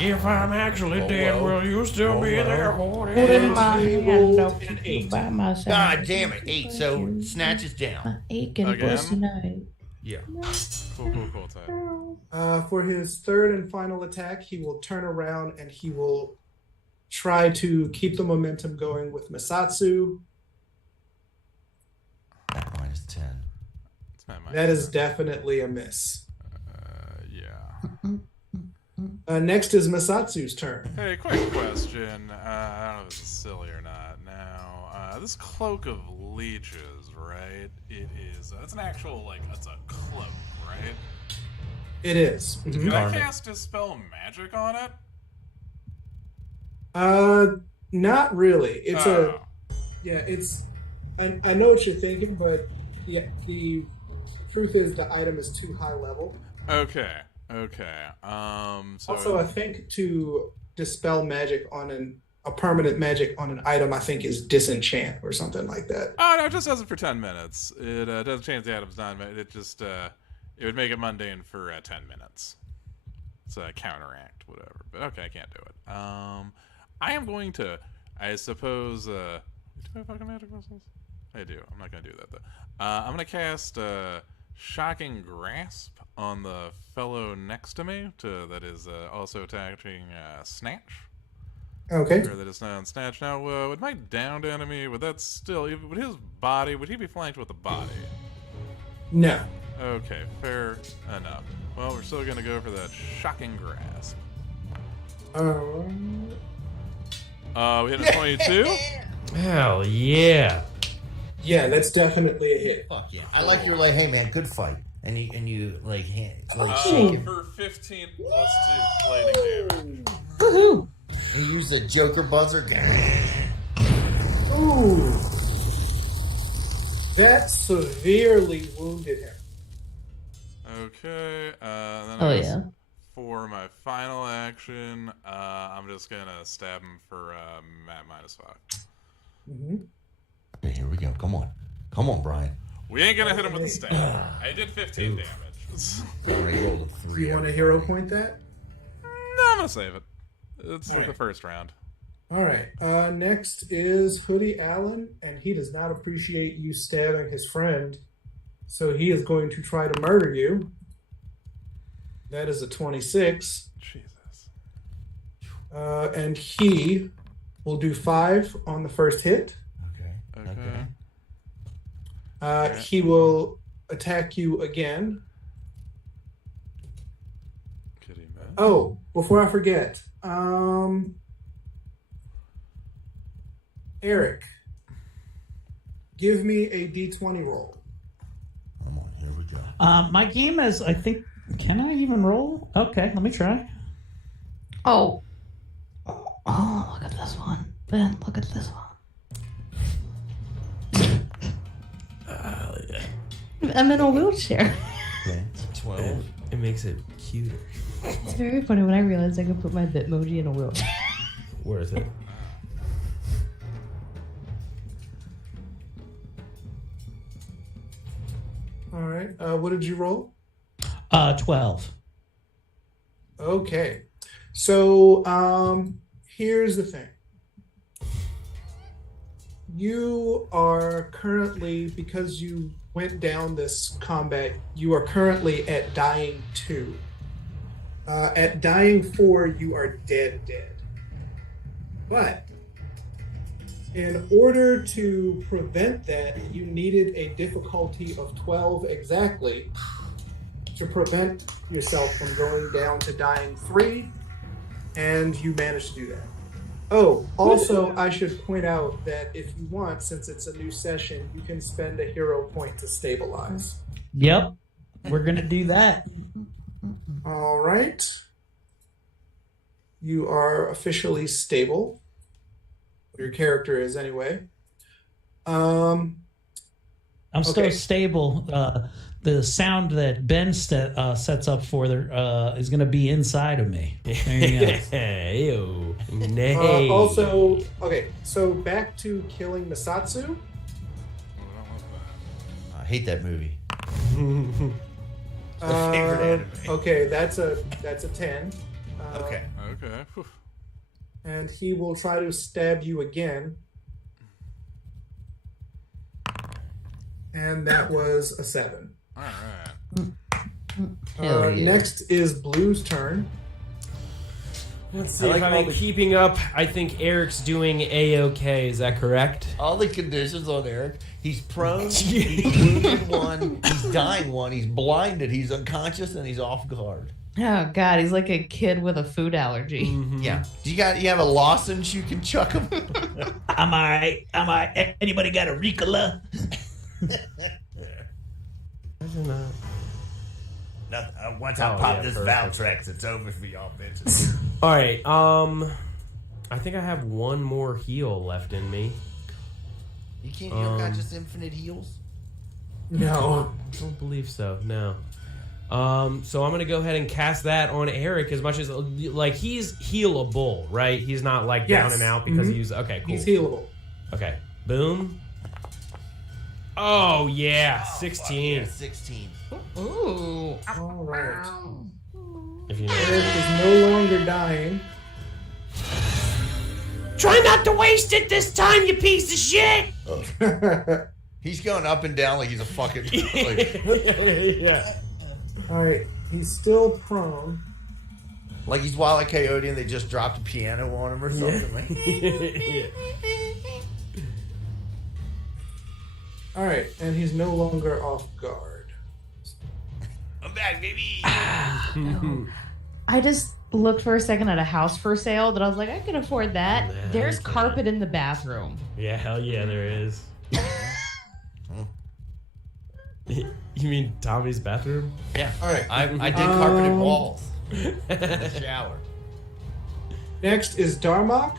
If I'm actually dead, will you still be there for Putting my He hand rolled up an 8. by myself. God damn it. 8. So Snatch is down. Aching Again? pussy night. Yeah. Cool type. For his third and final attack, he will turn around and he will try to keep the momentum going with Masatsu. Minus 10. It's not my That is definitely a miss. yeah. Next is Masatsu's turn. Hey, quick question. I don't know if this is silly or not. Now, this Cloak of Leeches, right? It is. It's an actual, like, it's a cloak, right? It is. Can I cast Dispel Magic on it? Not really. It's Oh. it's. I know what you're thinking, but yeah, the truth is the item is too high level. Okay. So Also, I think to dispel magic on a permanent magic on an item, I think is disenchant or something like that. Oh no, it just does it for 10 minutes. It doesn't change the item's non. It just it would make it mundane for 10 minutes. It's a counteract, whatever. But okay, I can't do it. I am going to, I suppose. Do I have fucking magic missiles? I do. I'm not gonna do that though. I'm gonna cast Shocking Grasp on the fellow next to me. That is also attaching Snatch. Okay. Or that is not on Snatch. Now, with my downed enemy, would that still, would his body, would he be flanked with the body? No. Okay, fair enough. Well, we're still gonna go for that Shocking Grasp. We hit a 22. Hell yeah. Yeah, that's definitely a hit. Fuck yeah! I like your like, hey man, good fight, and you like hands like Uh, shaking. for 15 plus 2 lightning damage. Woohoo! You use the Joker buzzer. Ooh. That severely wounded him. Okay. Then Oh, I guess yeah. for my final action, I'm just gonna stab him for -5. Mm-hmm. Okay, here we go. Come on, Brian. We ain't gonna hit him with a stab. I did 15 damage. Already rolled a Do 3. you want to hero point that? No, I'm gonna save it. It's like the first round. All right. Next is Hoodie Allen, and he does not appreciate you stabbing his friend, so he is going to try to murder you. That is a 26. Jesus. And he will do 5 on the first hit. Okay. He will attack you again. Kitty man. Oh, before I forget, Eric, give me a d20 roll. Come on, here we go. My game is, I think, can I even roll? Okay, let me try. Oh. Oh, look at this one. Ben, look at this one. I'm in a wheelchair. Okay, 12. It makes it cuter. It's very funny when I realized I could put my Bitmoji in a wheelchair. Worth it. All right. What did you roll? 12. Okay. So here's the thing. You are currently, because you went down this combat, you are currently at dying 2. At dying 4, you are dead. But in order to prevent that, you needed a difficulty of 12 exactly to prevent yourself from going down to dying 3, and you managed to do that. Oh, also, I should point out that if you want, since it's a new session, you can spend a hero point to stabilize. Yep, we're going to do that. All right. You are officially stable. Your character is anyway. I'm still Okay. stable. The sound that Ben sets up for there is going to be inside of me. There you go. Ew. Nay. Also, okay, so back to killing Misatsu. I hate that movie. My favorite anime. Okay, that's a 10. Okay. Okay. Whew. And he will try to stab you again. And that was a 7. All right. Hell yeah. Next is Blue's turn. Let's see I like if I'm all the- keeping up. I think Eric's doing A-OK. Is that correct? All the conditions on Eric. He's prone, he's wounded 1, he's dying 1, he's blinded, he's unconscious, and he's off guard. Oh God, he's like a kid with a food allergy. Yeah. Do you have a lozenge you can chuck him? Am I? Anybody got a Ricola? Once I pop this Valtrex, it's over for y'all bitches. All right. I think I have one more heal left in me. You don't got just infinite heals? No. I don't believe so. No. So I'm gonna go ahead and cast that on Eric as much as like he's healable, right? He's not like down Yes. and out because Mhm. he's okay. Cool. He's healable. Okay. Boom. Oh yeah, 16. Yeah, 16. Ooh. All right. If you know. Eric is no longer dying. Try not to waste it this time, you piece of shit. He's going up and down like he's a fucking... Like, Yeah. All right. He's still prone. like he's Wile E. Coyote and they just dropped a piano on him or something. Like, All right. And he's no longer off guard. I'm back, baby. I just looked for a second at a house for sale that I was like, I can afford that. Nah, There's you can't. carpet in the bathroom. Yeah, hell yeah, there is. You mean Tommy's bathroom? Yeah. All right. I did carpeted walls. In the shower. Next is Darmok.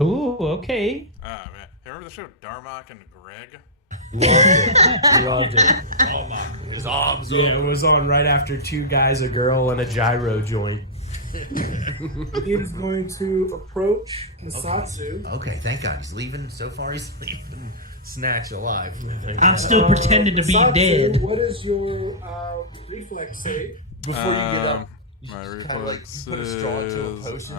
Ooh, okay. Oh man, hey, remember the show Darmok and Greg? Loved it. His arms. Yeah, it was on right after Two Guys, a Girl, and a Gyro joint. He is going to approach Masatsu. Okay, thank God he's leaving. So far, he's leaving Snatch alive. I'm still pretending to be Masatsu, dead. What is your reflex save? Before you get up, you My just kinda, reflex put a straw into a is, potion.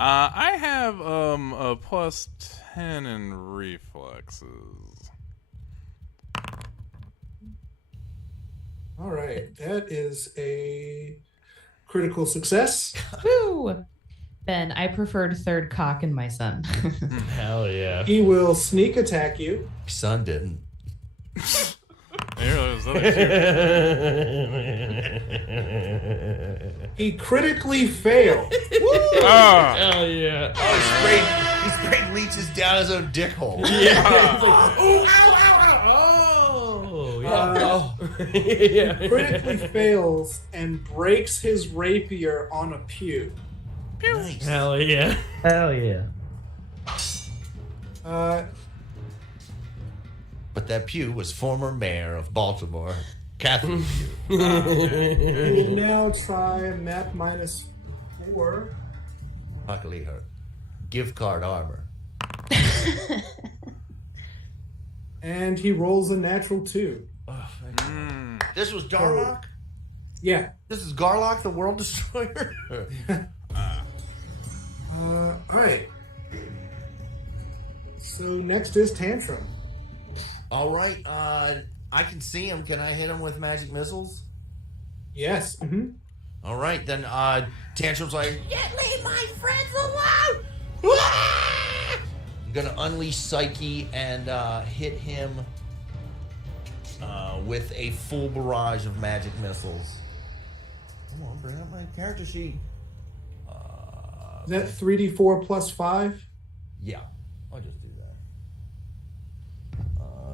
I have a plus 10 in reflexes. All right, that is a critical success. Woo! Ben, I preferred third cock in my son. Hell yeah. He will sneak attack you. Son didn't. Here, there's other two. He critically failed. Ah! Hell yeah. Oh, he sprayed leeches down his own dick hole. Yeah. Oh, yeah. Yeah. Critically fails and breaks his rapier on a pew. Nice. Hell yeah. Hell yeah. But that pew was former mayor of Baltimore, Catherine Pugh. We will now try map -4. Luckily, her gift card armor. And he rolls a natural 2. Oh, this was Darmok? Yeah. This is Garlock, the World Destroyer? All right. So next is Tantrum. All right, I can see him. Can I hit him with magic missiles? Yes. Mm-hmm. All right, then Tantrum's like, yeah, leave my friends alone! Ah! I'm gonna unleash Psyche and hit him with a full barrage of magic missiles. Come on, bring up my character sheet. Is that 3d4 plus 5? Yeah, I'll just do that.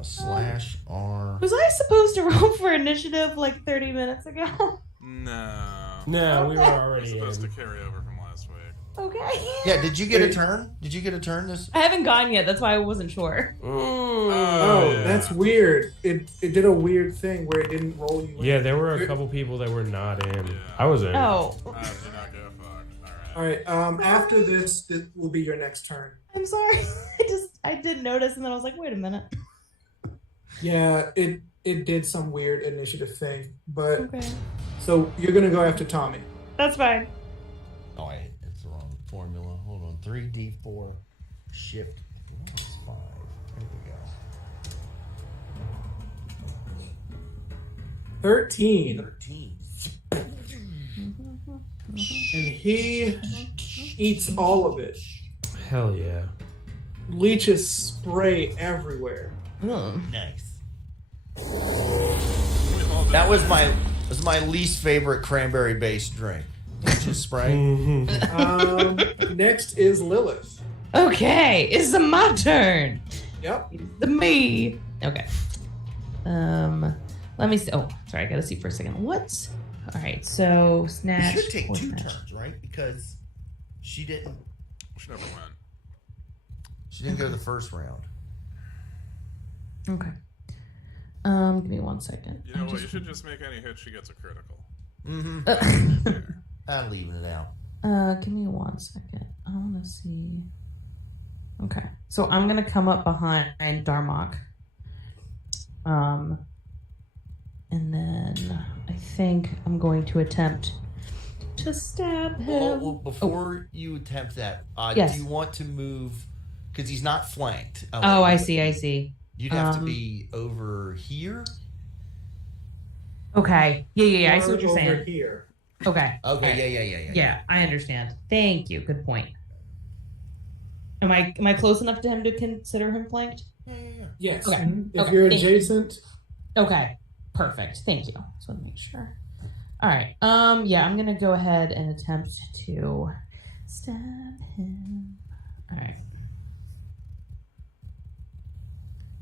Slash R. Was I supposed to roll for initiative like 30 minutes ago? No. No, we were We're already supposed to in. carry over from last week. Okay. Yeah, did you get a Wait. turn? Did you get a turn this? I haven't gone yet. That's why I wasn't sure. Oh, yeah. that's weird. It did a weird thing where it didn't roll you in. Yeah, there were a couple people that were not in. Yeah. I was in. Oh, Do not go fucked. Alright. All right. After this will be your next turn. I'm sorry. I did notice, and then I was like, wait a minute. Yeah, it did some weird initiative thing, but Okay, so you're gonna go after Tommy. that's fine. Oh, it's the wrong formula. Hold on. 3d4 shift. No, it's 5. There we go. 13, 13. and he eats all of it. Hell yeah. Leeches spray everywhere. Nice. That was my least favorite cranberry based drink. Just spray. Next is Lilith. Okay, it's my turn. Yep. The me. Okay. Let me see. Oh, sorry. I gotta see for a second. What? All right. So You snatch. should take or 2 snatch. turns, right? Because she didn't She never went. go the first round. Okay. Give me 1 second. You know what? You should just make any hit she gets a critical. Mm-hmm. Yeah. I'm leaving it out. Give me 1 second. I want to see. Okay, so I'm gonna come up behind Darmok. And then I think I'm going to attempt to stab him. Well, before you attempt that, Yes. do you want to move? Because he's not flanked. Oh, I see. I see. You'd have to be over here. Okay. Yeah. I see what you're Over saying. here. Okay. Okay. Yeah. Yeah, I understand. Thank you. Good point. Am I close enough to him to consider him flanked? Yeah. Yes. Okay. If Okay, you're thank you. adjacent, Okay. Perfect. Thank you. Just want to make sure. All right. Yeah, I'm gonna go ahead and attempt to stab him. All right.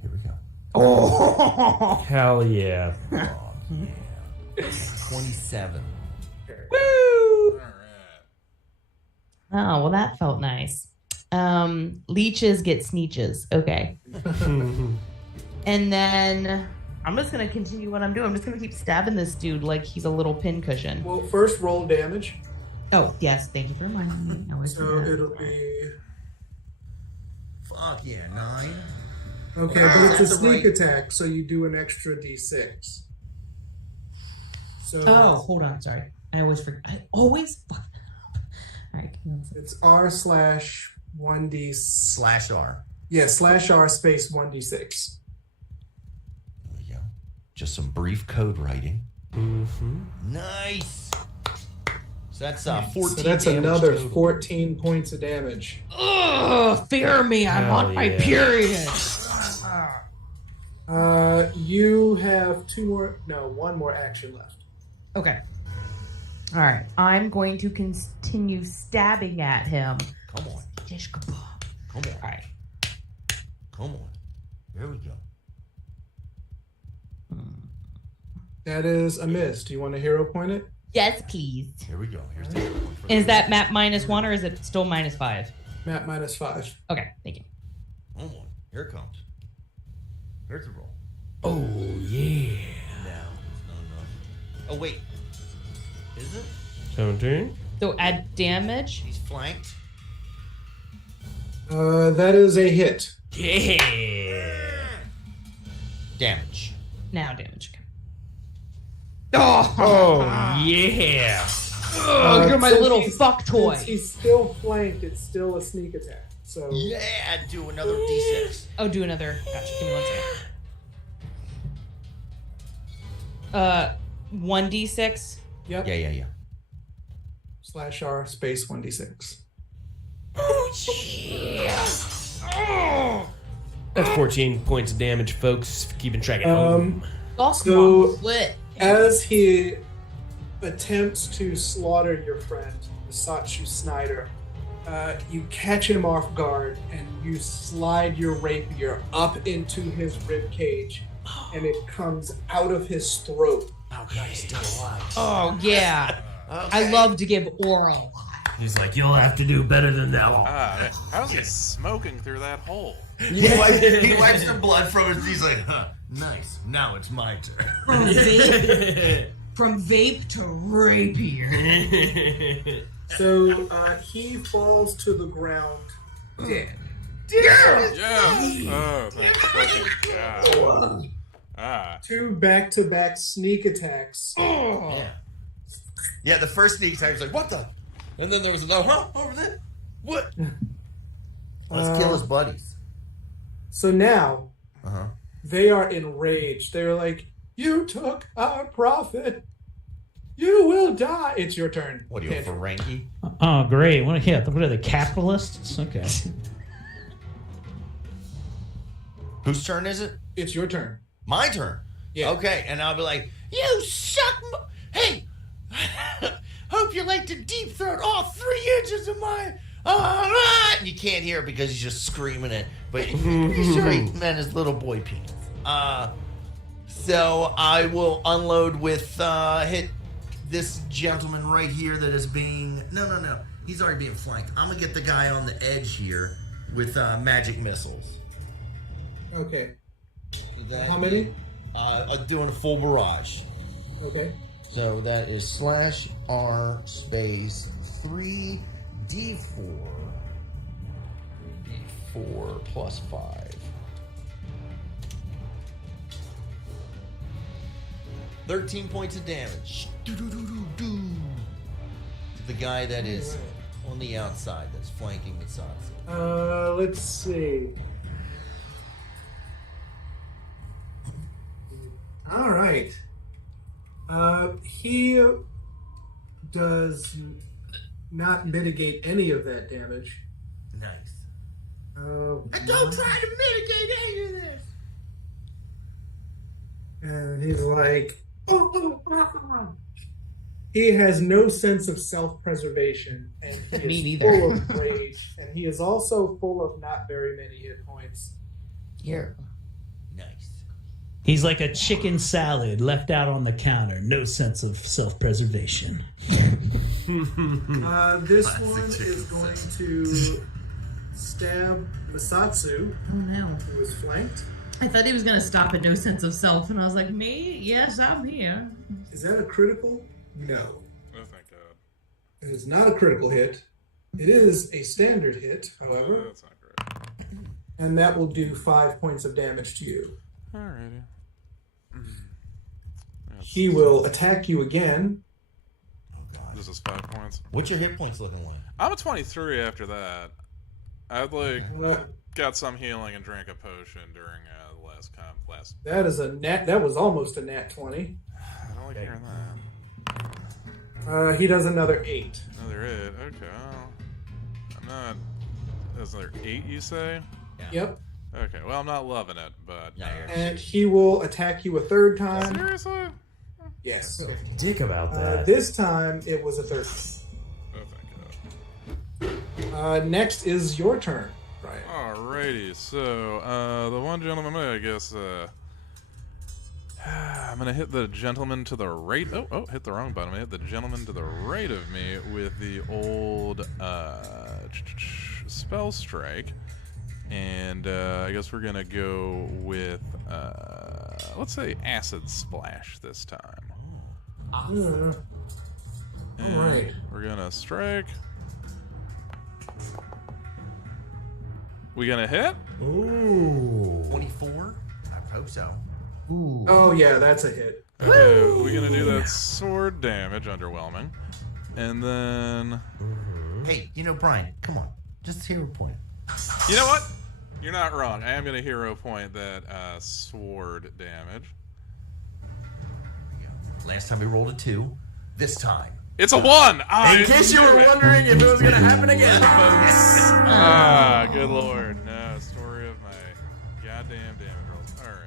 Here we go. Oh. Hell yeah. Oh, yeah. 27. Woo! All right. Oh, well, that felt nice. Leeches get sneeches. Okay. And then I'm just going to continue what I'm doing. I'm just going to keep stabbing this dude like he's a little pincushion. Well, first roll damage. Oh, yes. Thank you for reminding me. I was So it'll be... Fuck yeah, 9. Okay, but it's a That's a sneak right. attack, so you do an extra d6. So Oh, hold on. Sorry. I always forget. I always fuck that up. All right. it's R/1d... /R. Yeah, /R space 1d6. There we go. Just some brief code writing. Mm-hmm. Nice. So that's 14. So that's damage another total. 14 points of damage. Ugh, fear me. I'm Hell on my yeah. period. You have one more action left. Okay. All right. I'm going to continue stabbing at him. Come on. Shish kebab. Come on. All right. Come on. There we go. That is a miss. Do you want to hero point it? Yes, please. Here we go. Here's the other one. For Is the- that map -1 or is it still -5? Map -5. Okay. Thank you. Come on. Here it comes. Here's the roll. Oh, yeah. No. Oh, wait. Is it? 17. So add damage. He's flanked. That is a hit. Yeah. Damage. Now damage. Okay. Oh, yeah. Oh, you're my Since little he's- fuck toy. Since he's still flanked, it's still a sneak attack. So Yeah, do another d6. Oh, do another. Gotcha. Give me 1 second. 1d6. yep. Yeah. /R space 1d6. That's 14 points of damage, folks. Keeping track at home. So Lit. as he attempts to slaughter your friend, Satsu Snyder, you catch him off guard and you slide your rapier up into his rib cage, and it comes out of his throat. Oh, God, he's still alive. Oh yeah. I love to give oral. He's like, you'll have to do better than that. How's he smoking through that hole? He wipes the blood from his. He's like, huh, nice. Now it's my turn. From vape to rapier. So he falls to the ground. Dead. Yeah. Oh, thank fucking God. Ah. 2 back-to-back sneak attacks. Yeah, the first sneak attack was like, what the? And then there was another, over there? What? Let's kill his buddies. So now Uh-huh. they are enraged. They're like, "You took our profit. You will die." It's your turn. What are you, Andrew. Ferengi? Oh, great. What are the capitalists? Okay. Whose turn is it? It's your turn. My turn. Yeah. Okay, and I'll be like, you suck. Hey, hope you like to deep throat all 3 inches of my. And you can't hear it because he's just screaming it, but pretty sure he meant his little boy penis. So I will unload with hit this gentleman right here that is being. No. He's already being flanked. I'm gonna get the guy on the edge here with magic missiles. Okay. That How many? Doing a full barrage. Okay. So that is /R space 3d4. D4 plus 5. 13 points of damage. Do. The guy that is on the outside that's flanking the Satsu. Let's see. All right. He does not mitigate any of that damage. Nice. And Don't try to mitigate any of this. And he's like, He has no sense of self-preservation, and he is Me neither. full of rage, and he is also full of not very many hit points. Here. Nice. He's like a chicken salad left out on the counter. No sense of self-preservation. This one is going to stab Masatsu, Oh no. who is flanked. I thought he was gonna stop at no sense of self, and I was like, me? Yes, I'm here. Is that a critical? No. Oh, thank God. It is not a critical hit. It is a standard hit, Oh, however, that's not great. and that will do 5 points of damage to you. Alrighty. He will attack you again. Oh god. This is 5 points. What's your hit points looking like? I'm a 23 after that. I'd like Uh, got some healing and drank a potion during the last. that is a nat. That was almost a nat 20. I don't like hearing that. He does another 8. Another 8. Okay. Well, I'm not. That's another 8, you say? Yep. Okay. Well, I'm not loving it, but. Yeah, And he will attack you a third time. Seriously? Yes. Dick about that. This time it was a 13. Oh, thank God. Next is your turn, Brian. Alrighty, so the one gentleman, I guess, I'm gonna hit the gentleman to the right. Oh, hit the wrong button. I'm gonna hit the gentleman to the right of me with the old spell strike, and I guess we're gonna go with let's say acid splash this time. And Alright. we're gonna strike. We gonna hit? Ooh. 24? I hope so. Ooh. Oh, yeah, that's a hit. Okay, we're gonna do that sword damage, underwhelming. And then... Hey, Brian, come on. Just hero point. You know what? You're not wrong. I am gonna hero point that sword damage. Last time we rolled a 2. This time. It's a 1! In case you were wondering if it was gonna happen again, folks. Ah, good lord. No, story of my goddamn damage rolls. Alright.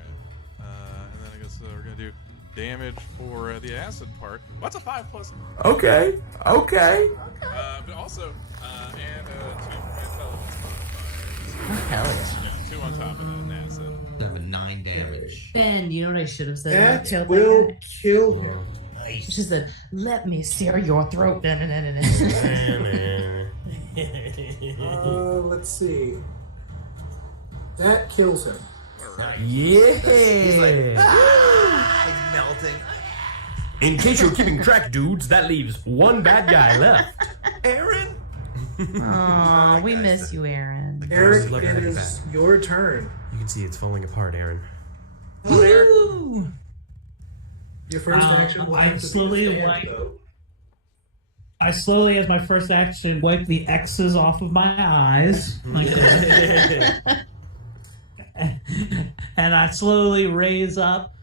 And then I guess we're gonna do damage for the acid part. What's a 5 plus? Okay. But also, and 2 intelligence modifiers. Hell yeah. 2 on top of that, and acid. 9 damage. Ben, you know what I should have said? That will kill him. Nice. She said, let me sear your throat. Let's see. That kills him. Yeah. He's like, he's melting. In case you're keeping track, dudes, that leaves one bad guy left. Aaron? Aw, we miss you, Aaron. Eric, Look it at is that. your turn. You can see it's falling apart, Aaron. Woo! Your first action will I have to be slowly to stand, wipe- though. I slowly, as my first action, wipe the X's off of my eyes. Like that. And I slowly raise up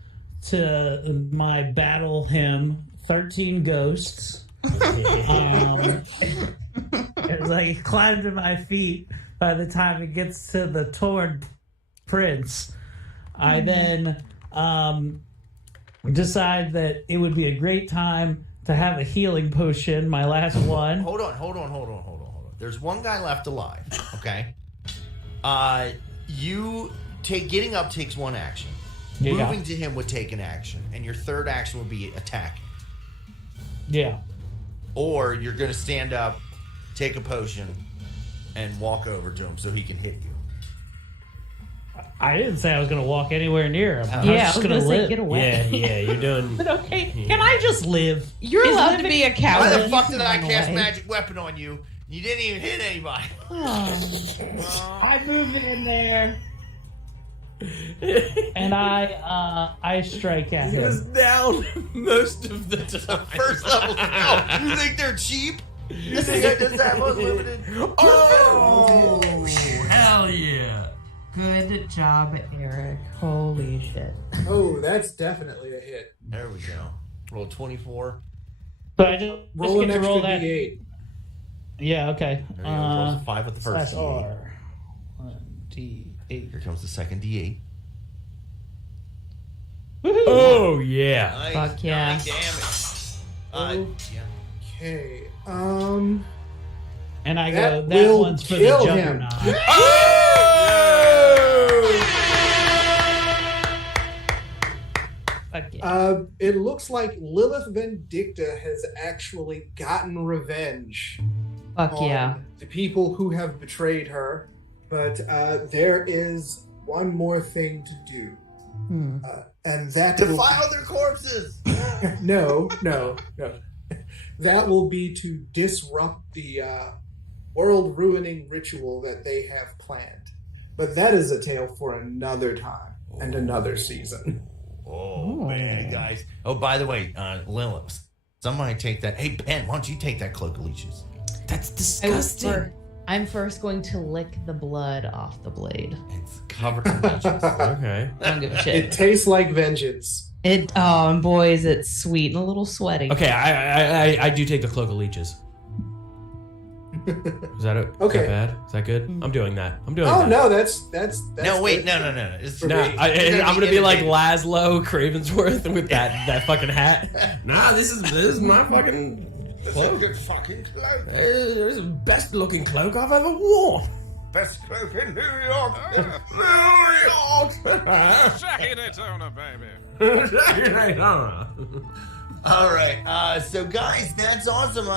to my battle hymn, 13 Ghosts. It's like it climbs to my feet by the time it gets to the torn prince. I then decide that it would be a great time to have a healing potion, my last one. Hold on. There's one guy left alive, okay? Getting up takes 1 action. Yeah. Moving to him would take an action, and your third action would be attack. Yeah. Or you're going to stand up, take a potion, and walk over to him so he can hit you. I didn't say I was going to walk anywhere near him. Yeah, just I was gonna gonna say, live. get away. Yeah, you're doing. But okay, can I just live? You're Is allowed to living- be a Why coward. the fuck did I Run cast away. magic weapon on you? You didn't even hit anybody. I move in there. And I strike at He was him. down most of the time. First level spell. You think they're cheap? You think I just have unlimited? Oh, hell yeah. Good job, Eric. Holy shit. Oh, that's definitely a hit. There we go. Roll 24. So I just Roll get an to extra roll that. D8. Yeah, okay. There you go. Rolls a 5 with the first That's D8. R. 1D8. Here comes the second D8. Woohoo! Oh yeah. Nice. Fuck yeah. 9 damage. Yeah. Okay. And I That go, that will one's for the kill him. Juggernaut. Fuck yeah. It looks like Lilith Vindicta has actually gotten revenge Fuck on yeah. the people who have betrayed her, but there is one more thing to do, and that will Defile their corpses. no. That will be to disrupt the world-ruining ritual that they have planned. But that is a tale for another time and another season. Oh, man, guys. Oh, by the way, Lilith, somebody take that. Hey, Ben, why don't you take that cloak of leeches? That's disgusting. I'm first going to lick the blood off the blade. It's covered in leeches. Okay. I don't give a It shit. tastes like vengeance. And boys, it's sweet and a little sweaty. Okay, I do take the cloak of leeches. Is that Okay. Is that bad? Is that good? I'm doing that. I'm doing Oh that. no, that's No, wait, good. no. It's For No, me. I'm gonna be like imitated. Laszlo Cravensworth with that fucking hat. Nah, this is my fucking cloak. fucking cloak. It's the best looking cloak I've ever worn. Best cloak in New York. Jackie Daytona, baby. All right, so guys, that's awesome.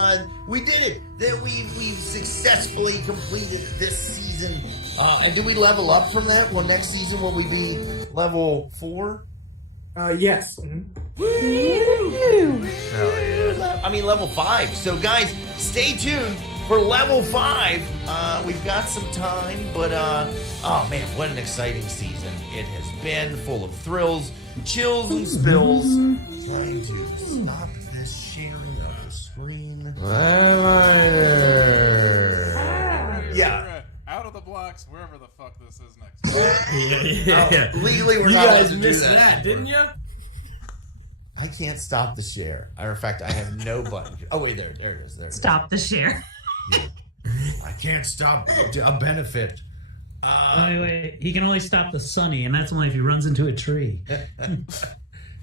We did it. That we've successfully completed this season. And do we level up from that? Well, next season will we be level 4? Yes. I mean level 5. So guys, stay tuned for level 5. We've got some time, but oh man, what an exciting season it has been, full of thrills, chills, and spills. Trying to stop this sharing of the screen. Yeah. Out of the blocks, wherever the fuck this is next. Yeah. Legally, we're You not allowed guys to do missed that. that, didn't you? I can't stop the share. In fact, I have no button. Oh wait, there it is. There it is. Stop the share. I can't stop a benefit. Wait. He can only stop the sunny, and that's only if he runs into a tree.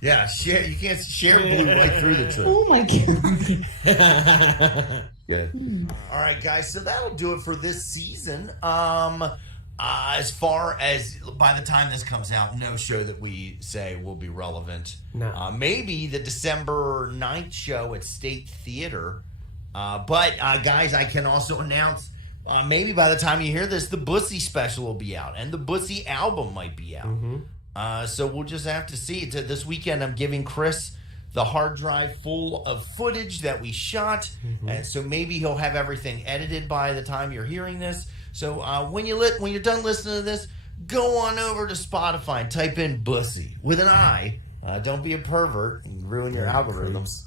Yeah, share. You can't share blue right through the tree. Oh my god. Good. All right, guys. So that'll do it for this season. As far as by the time this comes out, no show that we say will be relevant. No. Maybe the December 9th show at State Theater. But guys, I can also announce maybe by the time you hear this, the Bussy special will be out, and the Bussy album might be out. So we'll just have to see. This weekend, I'm giving Chris the hard drive full of footage that we shot, and so maybe he'll have everything edited by the time you're hearing this. So when you're done listening to this, go on over to Spotify and type in Bussy with an I. Don't be a pervert and ruin your algorithms.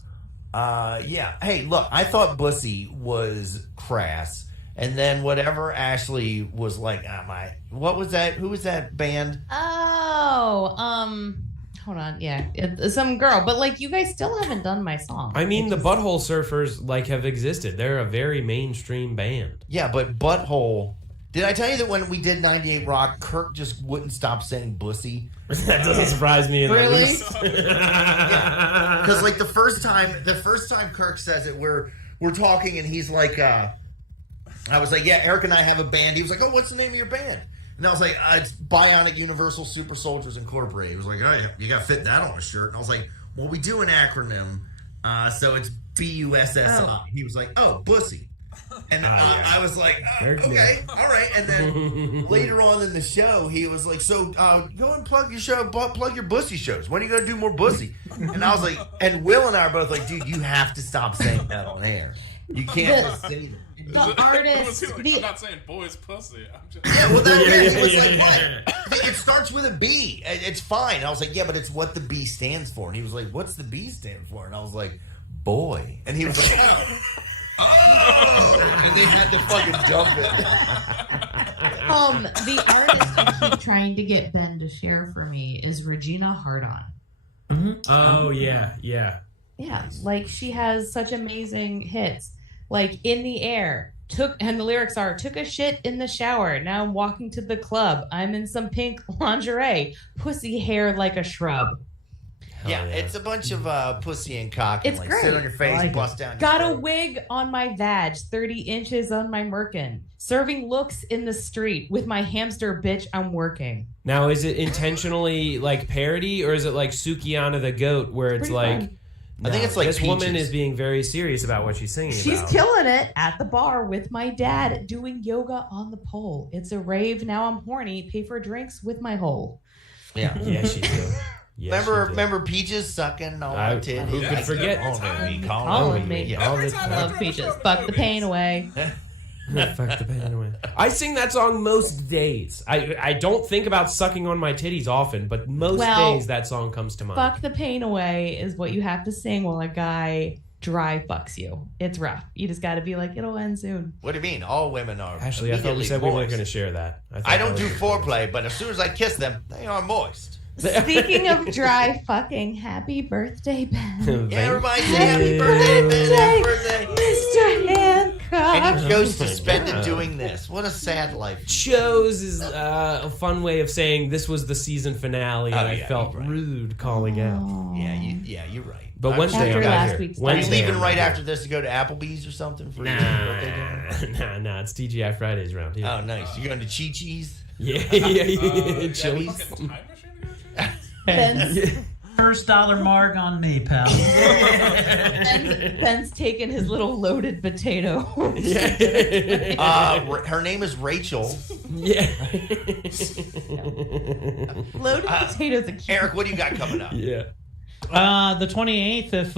Yeah. Hey, look, I thought Bussy was crass. And then whatever Ashley was like, what was that? Who was that band? Hold on. Yeah. It's some girl. But, like, you guys still haven't done my song. I mean, the Butthole Surfers have existed. They're a very mainstream band. Yeah, but Butthole. Did I tell you that when we did 98 Rock, Kirk just wouldn't stop saying Bussy? That doesn't surprise me in the Really? least. Because like the first time Kirk says it, we're talking and he's like, I was like, yeah, Eric and I have a band. He was like, oh, what's the name of your band? And I was like, it's Bionic Universal Super Soldiers Incorporated. He was like, oh, yeah, you got to fit that on a shirt. And I was like, well, we do an acronym, so it's BUSSI. Oh. He was like, oh, Bussy. And I was like, okay, all right. And then later on in the show, he was like, so go and plug your show, plug your Bussy shows. When are you going to do more Bussy? And I was like, and Will and I are both like, dude, you have to stop saying that on air. You can't just say that. The artist. I'm not saying boys pussy. I'm just Yeah, well, he was like, what? It starts with a B. It's fine. And I was like, yeah, but it's what the B stands for. And he was like, what's the B stand for? And I was like, boy. And he was like, oh. And he had to fucking jump it. The artist I keep trying to get Ben to share for me is Regina Hardon. Oh, yeah. Yeah, like she has such amazing hits. Like In the Air, and the lyrics are, took a shit in the shower, now I'm walking to the club, I'm in some pink lingerie, pussy hair like a shrub. Yeah, it's a bunch of pussy and cock. It's and, great. Sit on your face, like bust down. Got your a throat. wig on my vag, 30 inches on my merkin. Serving looks in the street with my hamster bitch. I'm working. Now, is it intentionally like parody, or is it like Sukiana the goat, where it's Pretty like? fun. I think it's like this woman Peaches. is being very serious about what she's singing She's about. killing it at the bar with my dad doing yoga on the pole. It's a rave. Now I'm horny. Pay for drinks with my hole. Yeah. Yeah, she do. Yes, remember Peaches sucking on my titties? who could forget? Calling me. Yeah. All the I time. love peaches. Fuck the pain away. Fuck the pain away. I sing that song most days. I don't think about sucking on my titties often, but most days that song comes to mind. Fuck the pain away is what you have to sing while a guy dry fucks you. It's rough. You just got to be like, it'll end soon. What do you mean? All women are. Ashley, I thought we immediately said we weren't moist. going to share that. I don't do foreplay, but as soon as I kiss them, they are moist. Speaking of dry fucking, happy birthday, Ben. Yeah, everybody say happy birthday, Ben. Happy birthday. Mr. Hancock. And he goes suspended doing this. What a sad life. Chose is a fun way of saying this was the season finale, and I felt you're right. rude calling out. Yeah, you're right. But Wednesday After I'm not last here. week's Are you Wednesday leaving I'm right not after this to go to Applebee's or something for your here. birthday dinner? Nah, it's TGI Fridays around here. Oh, nice. You going to Chi Chi's? Yeah. Chili's. Fucking time machine to go to? Ben's, $1 marg on me, pal. Ben's taking his little loaded potato. Her name is Rachel. Yeah. Loaded potatoes are cute. Eric, what do you got coming up? Yeah. The 28th, if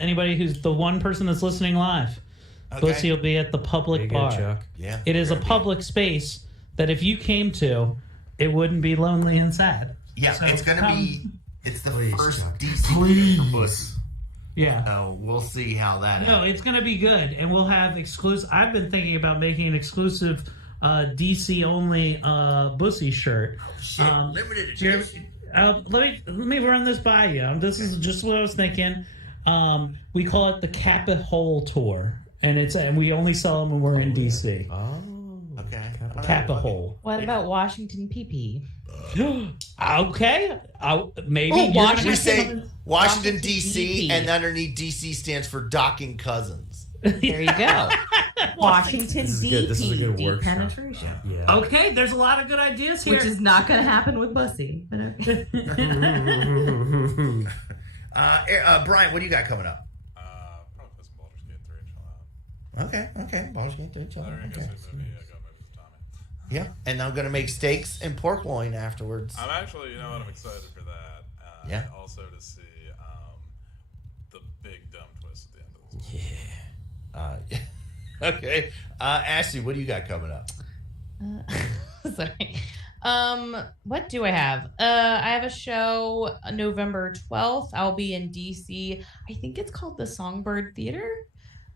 anybody who's the one person that's listening live, Bussy will be at the public There you go, bar. Chuck. Yeah. It is a public space that if you came to, it wouldn't be lonely and sad. Yeah, So it's going to come- be. It's the first DC bus. Yeah. So we'll see how that. No, it's going to be good, and we'll have exclusive. I've been thinking about making an exclusive DC only Bussy shirt. Shit, limited Here- edition. let me run this by you. This is just what I was thinking. We call it the Kappa Hole Tour, and we only sell them when we're in DC. Okay. Kappa Hole. What about Washington PP? Okay, maybe. Oh, You're gonna Washington- We have say to- Washington Washington, DC, DC. and underneath DC stands for docking cousins. There you go. Washington This is good. This is a DP, good deep workshop. penetration. Yeah. Okay, there's a lot of good ideas here. Which is not going to happen with Bussy. But okay. Brian, what do you got coming up? Probably play some Baldur's Gate 3 and chill out. Okay. Ball's Gate 3, chill out. We're gonna go Okay. see a movie. Go movie with Tommy. Yeah, and I'm gonna make steaks and pork loin afterwards. I'm actually, you know what? I'm excited for that. Yeah. Also to see the big dumb twist at the end of this. Okay. Ashley, what do you got coming up? Sorry. What do I have? I have a show November 12th. I'll be in DC. I think it's called the Songbird Theater.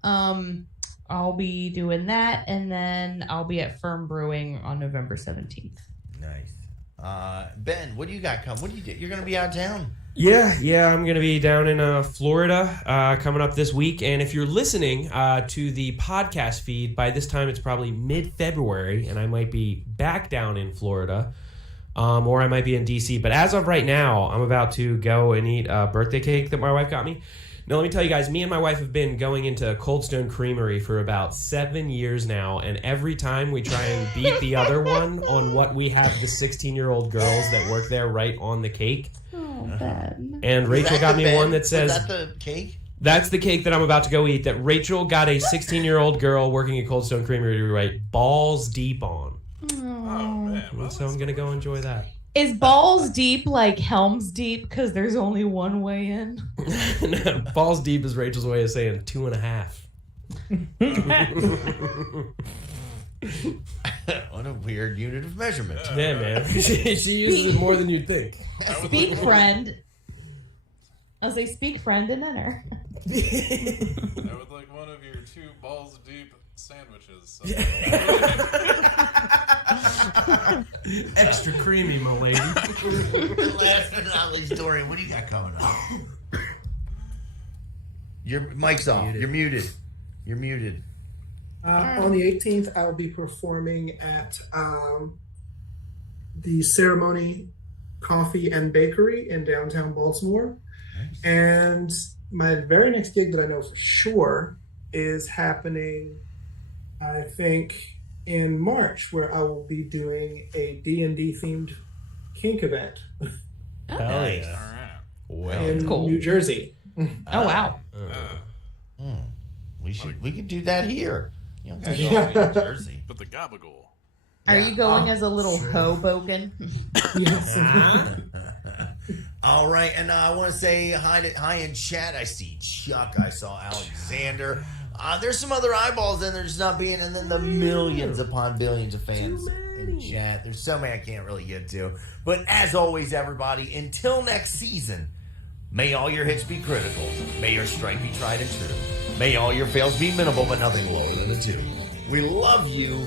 I'll be doing that, and then I'll be at Firm Brewing on November 17th. Nice. Ben, what do you got coming? What do you do? You're gonna be out of town. Yeah, I'm going to be down in Florida coming up this week. And if you're listening to the podcast feed, by this time it's probably mid-February, and I might be back down in Florida, or I might be in D.C. But as of right now, I'm about to go and eat a birthday cake that my wife got me. Now, let me tell you guys, me and my wife have been going into Cold Stone Creamery for about 7 years now, and every time we try and beat the other one on what we have the 16-year-old girls that work there write on the cake. Oh, Ben. And Rachel got me one that says... Is that the cake? That's the cake that I'm about to go eat that Rachel got a 16-year-old girl working at Cold Stone Creamery to write balls deep on. Oh man, well, So I'm going to go enjoy that. Is balls deep like Helm's Deep because there's only one way in? No, balls deep is Rachel's way of saying 2.5. What a weird unit of measurement. Yeah, man. She uses it more than you'd think. Speak friend. I'll say speak friend and enter. I would like one of your 2 balls deep sandwiches. So Extra creamy, my lady. Last but not least, Dorian, what do you got coming up? Your mic's off. You're muted. You're muted. On the 18th, I'll be performing at the Ceremony Coffee and Bakery in downtown Baltimore. And my very next gig that I know for sure is happening, I think, in March, where I will be doing a D&D themed kink event Hell Nice. yeah. All right. Well, in cool. New Jersey. Oh wow. we could do that here. You don't gotta go Yeah. all the way to Jersey. But the gabagool. Are Yeah. you going as a little Hoboken? Yes. All right, and I want to say hi in chat. I see Chuck. I saw Alexander. There's some other eyeballs in there just not being, and then the millions upon billions of fans in chat. There's so many I can't really get to. But as always, everybody, until next season, may all your hits be critical. May your strike be tried and true. May all your fails be minimal, but nothing lower than a 2. We love you.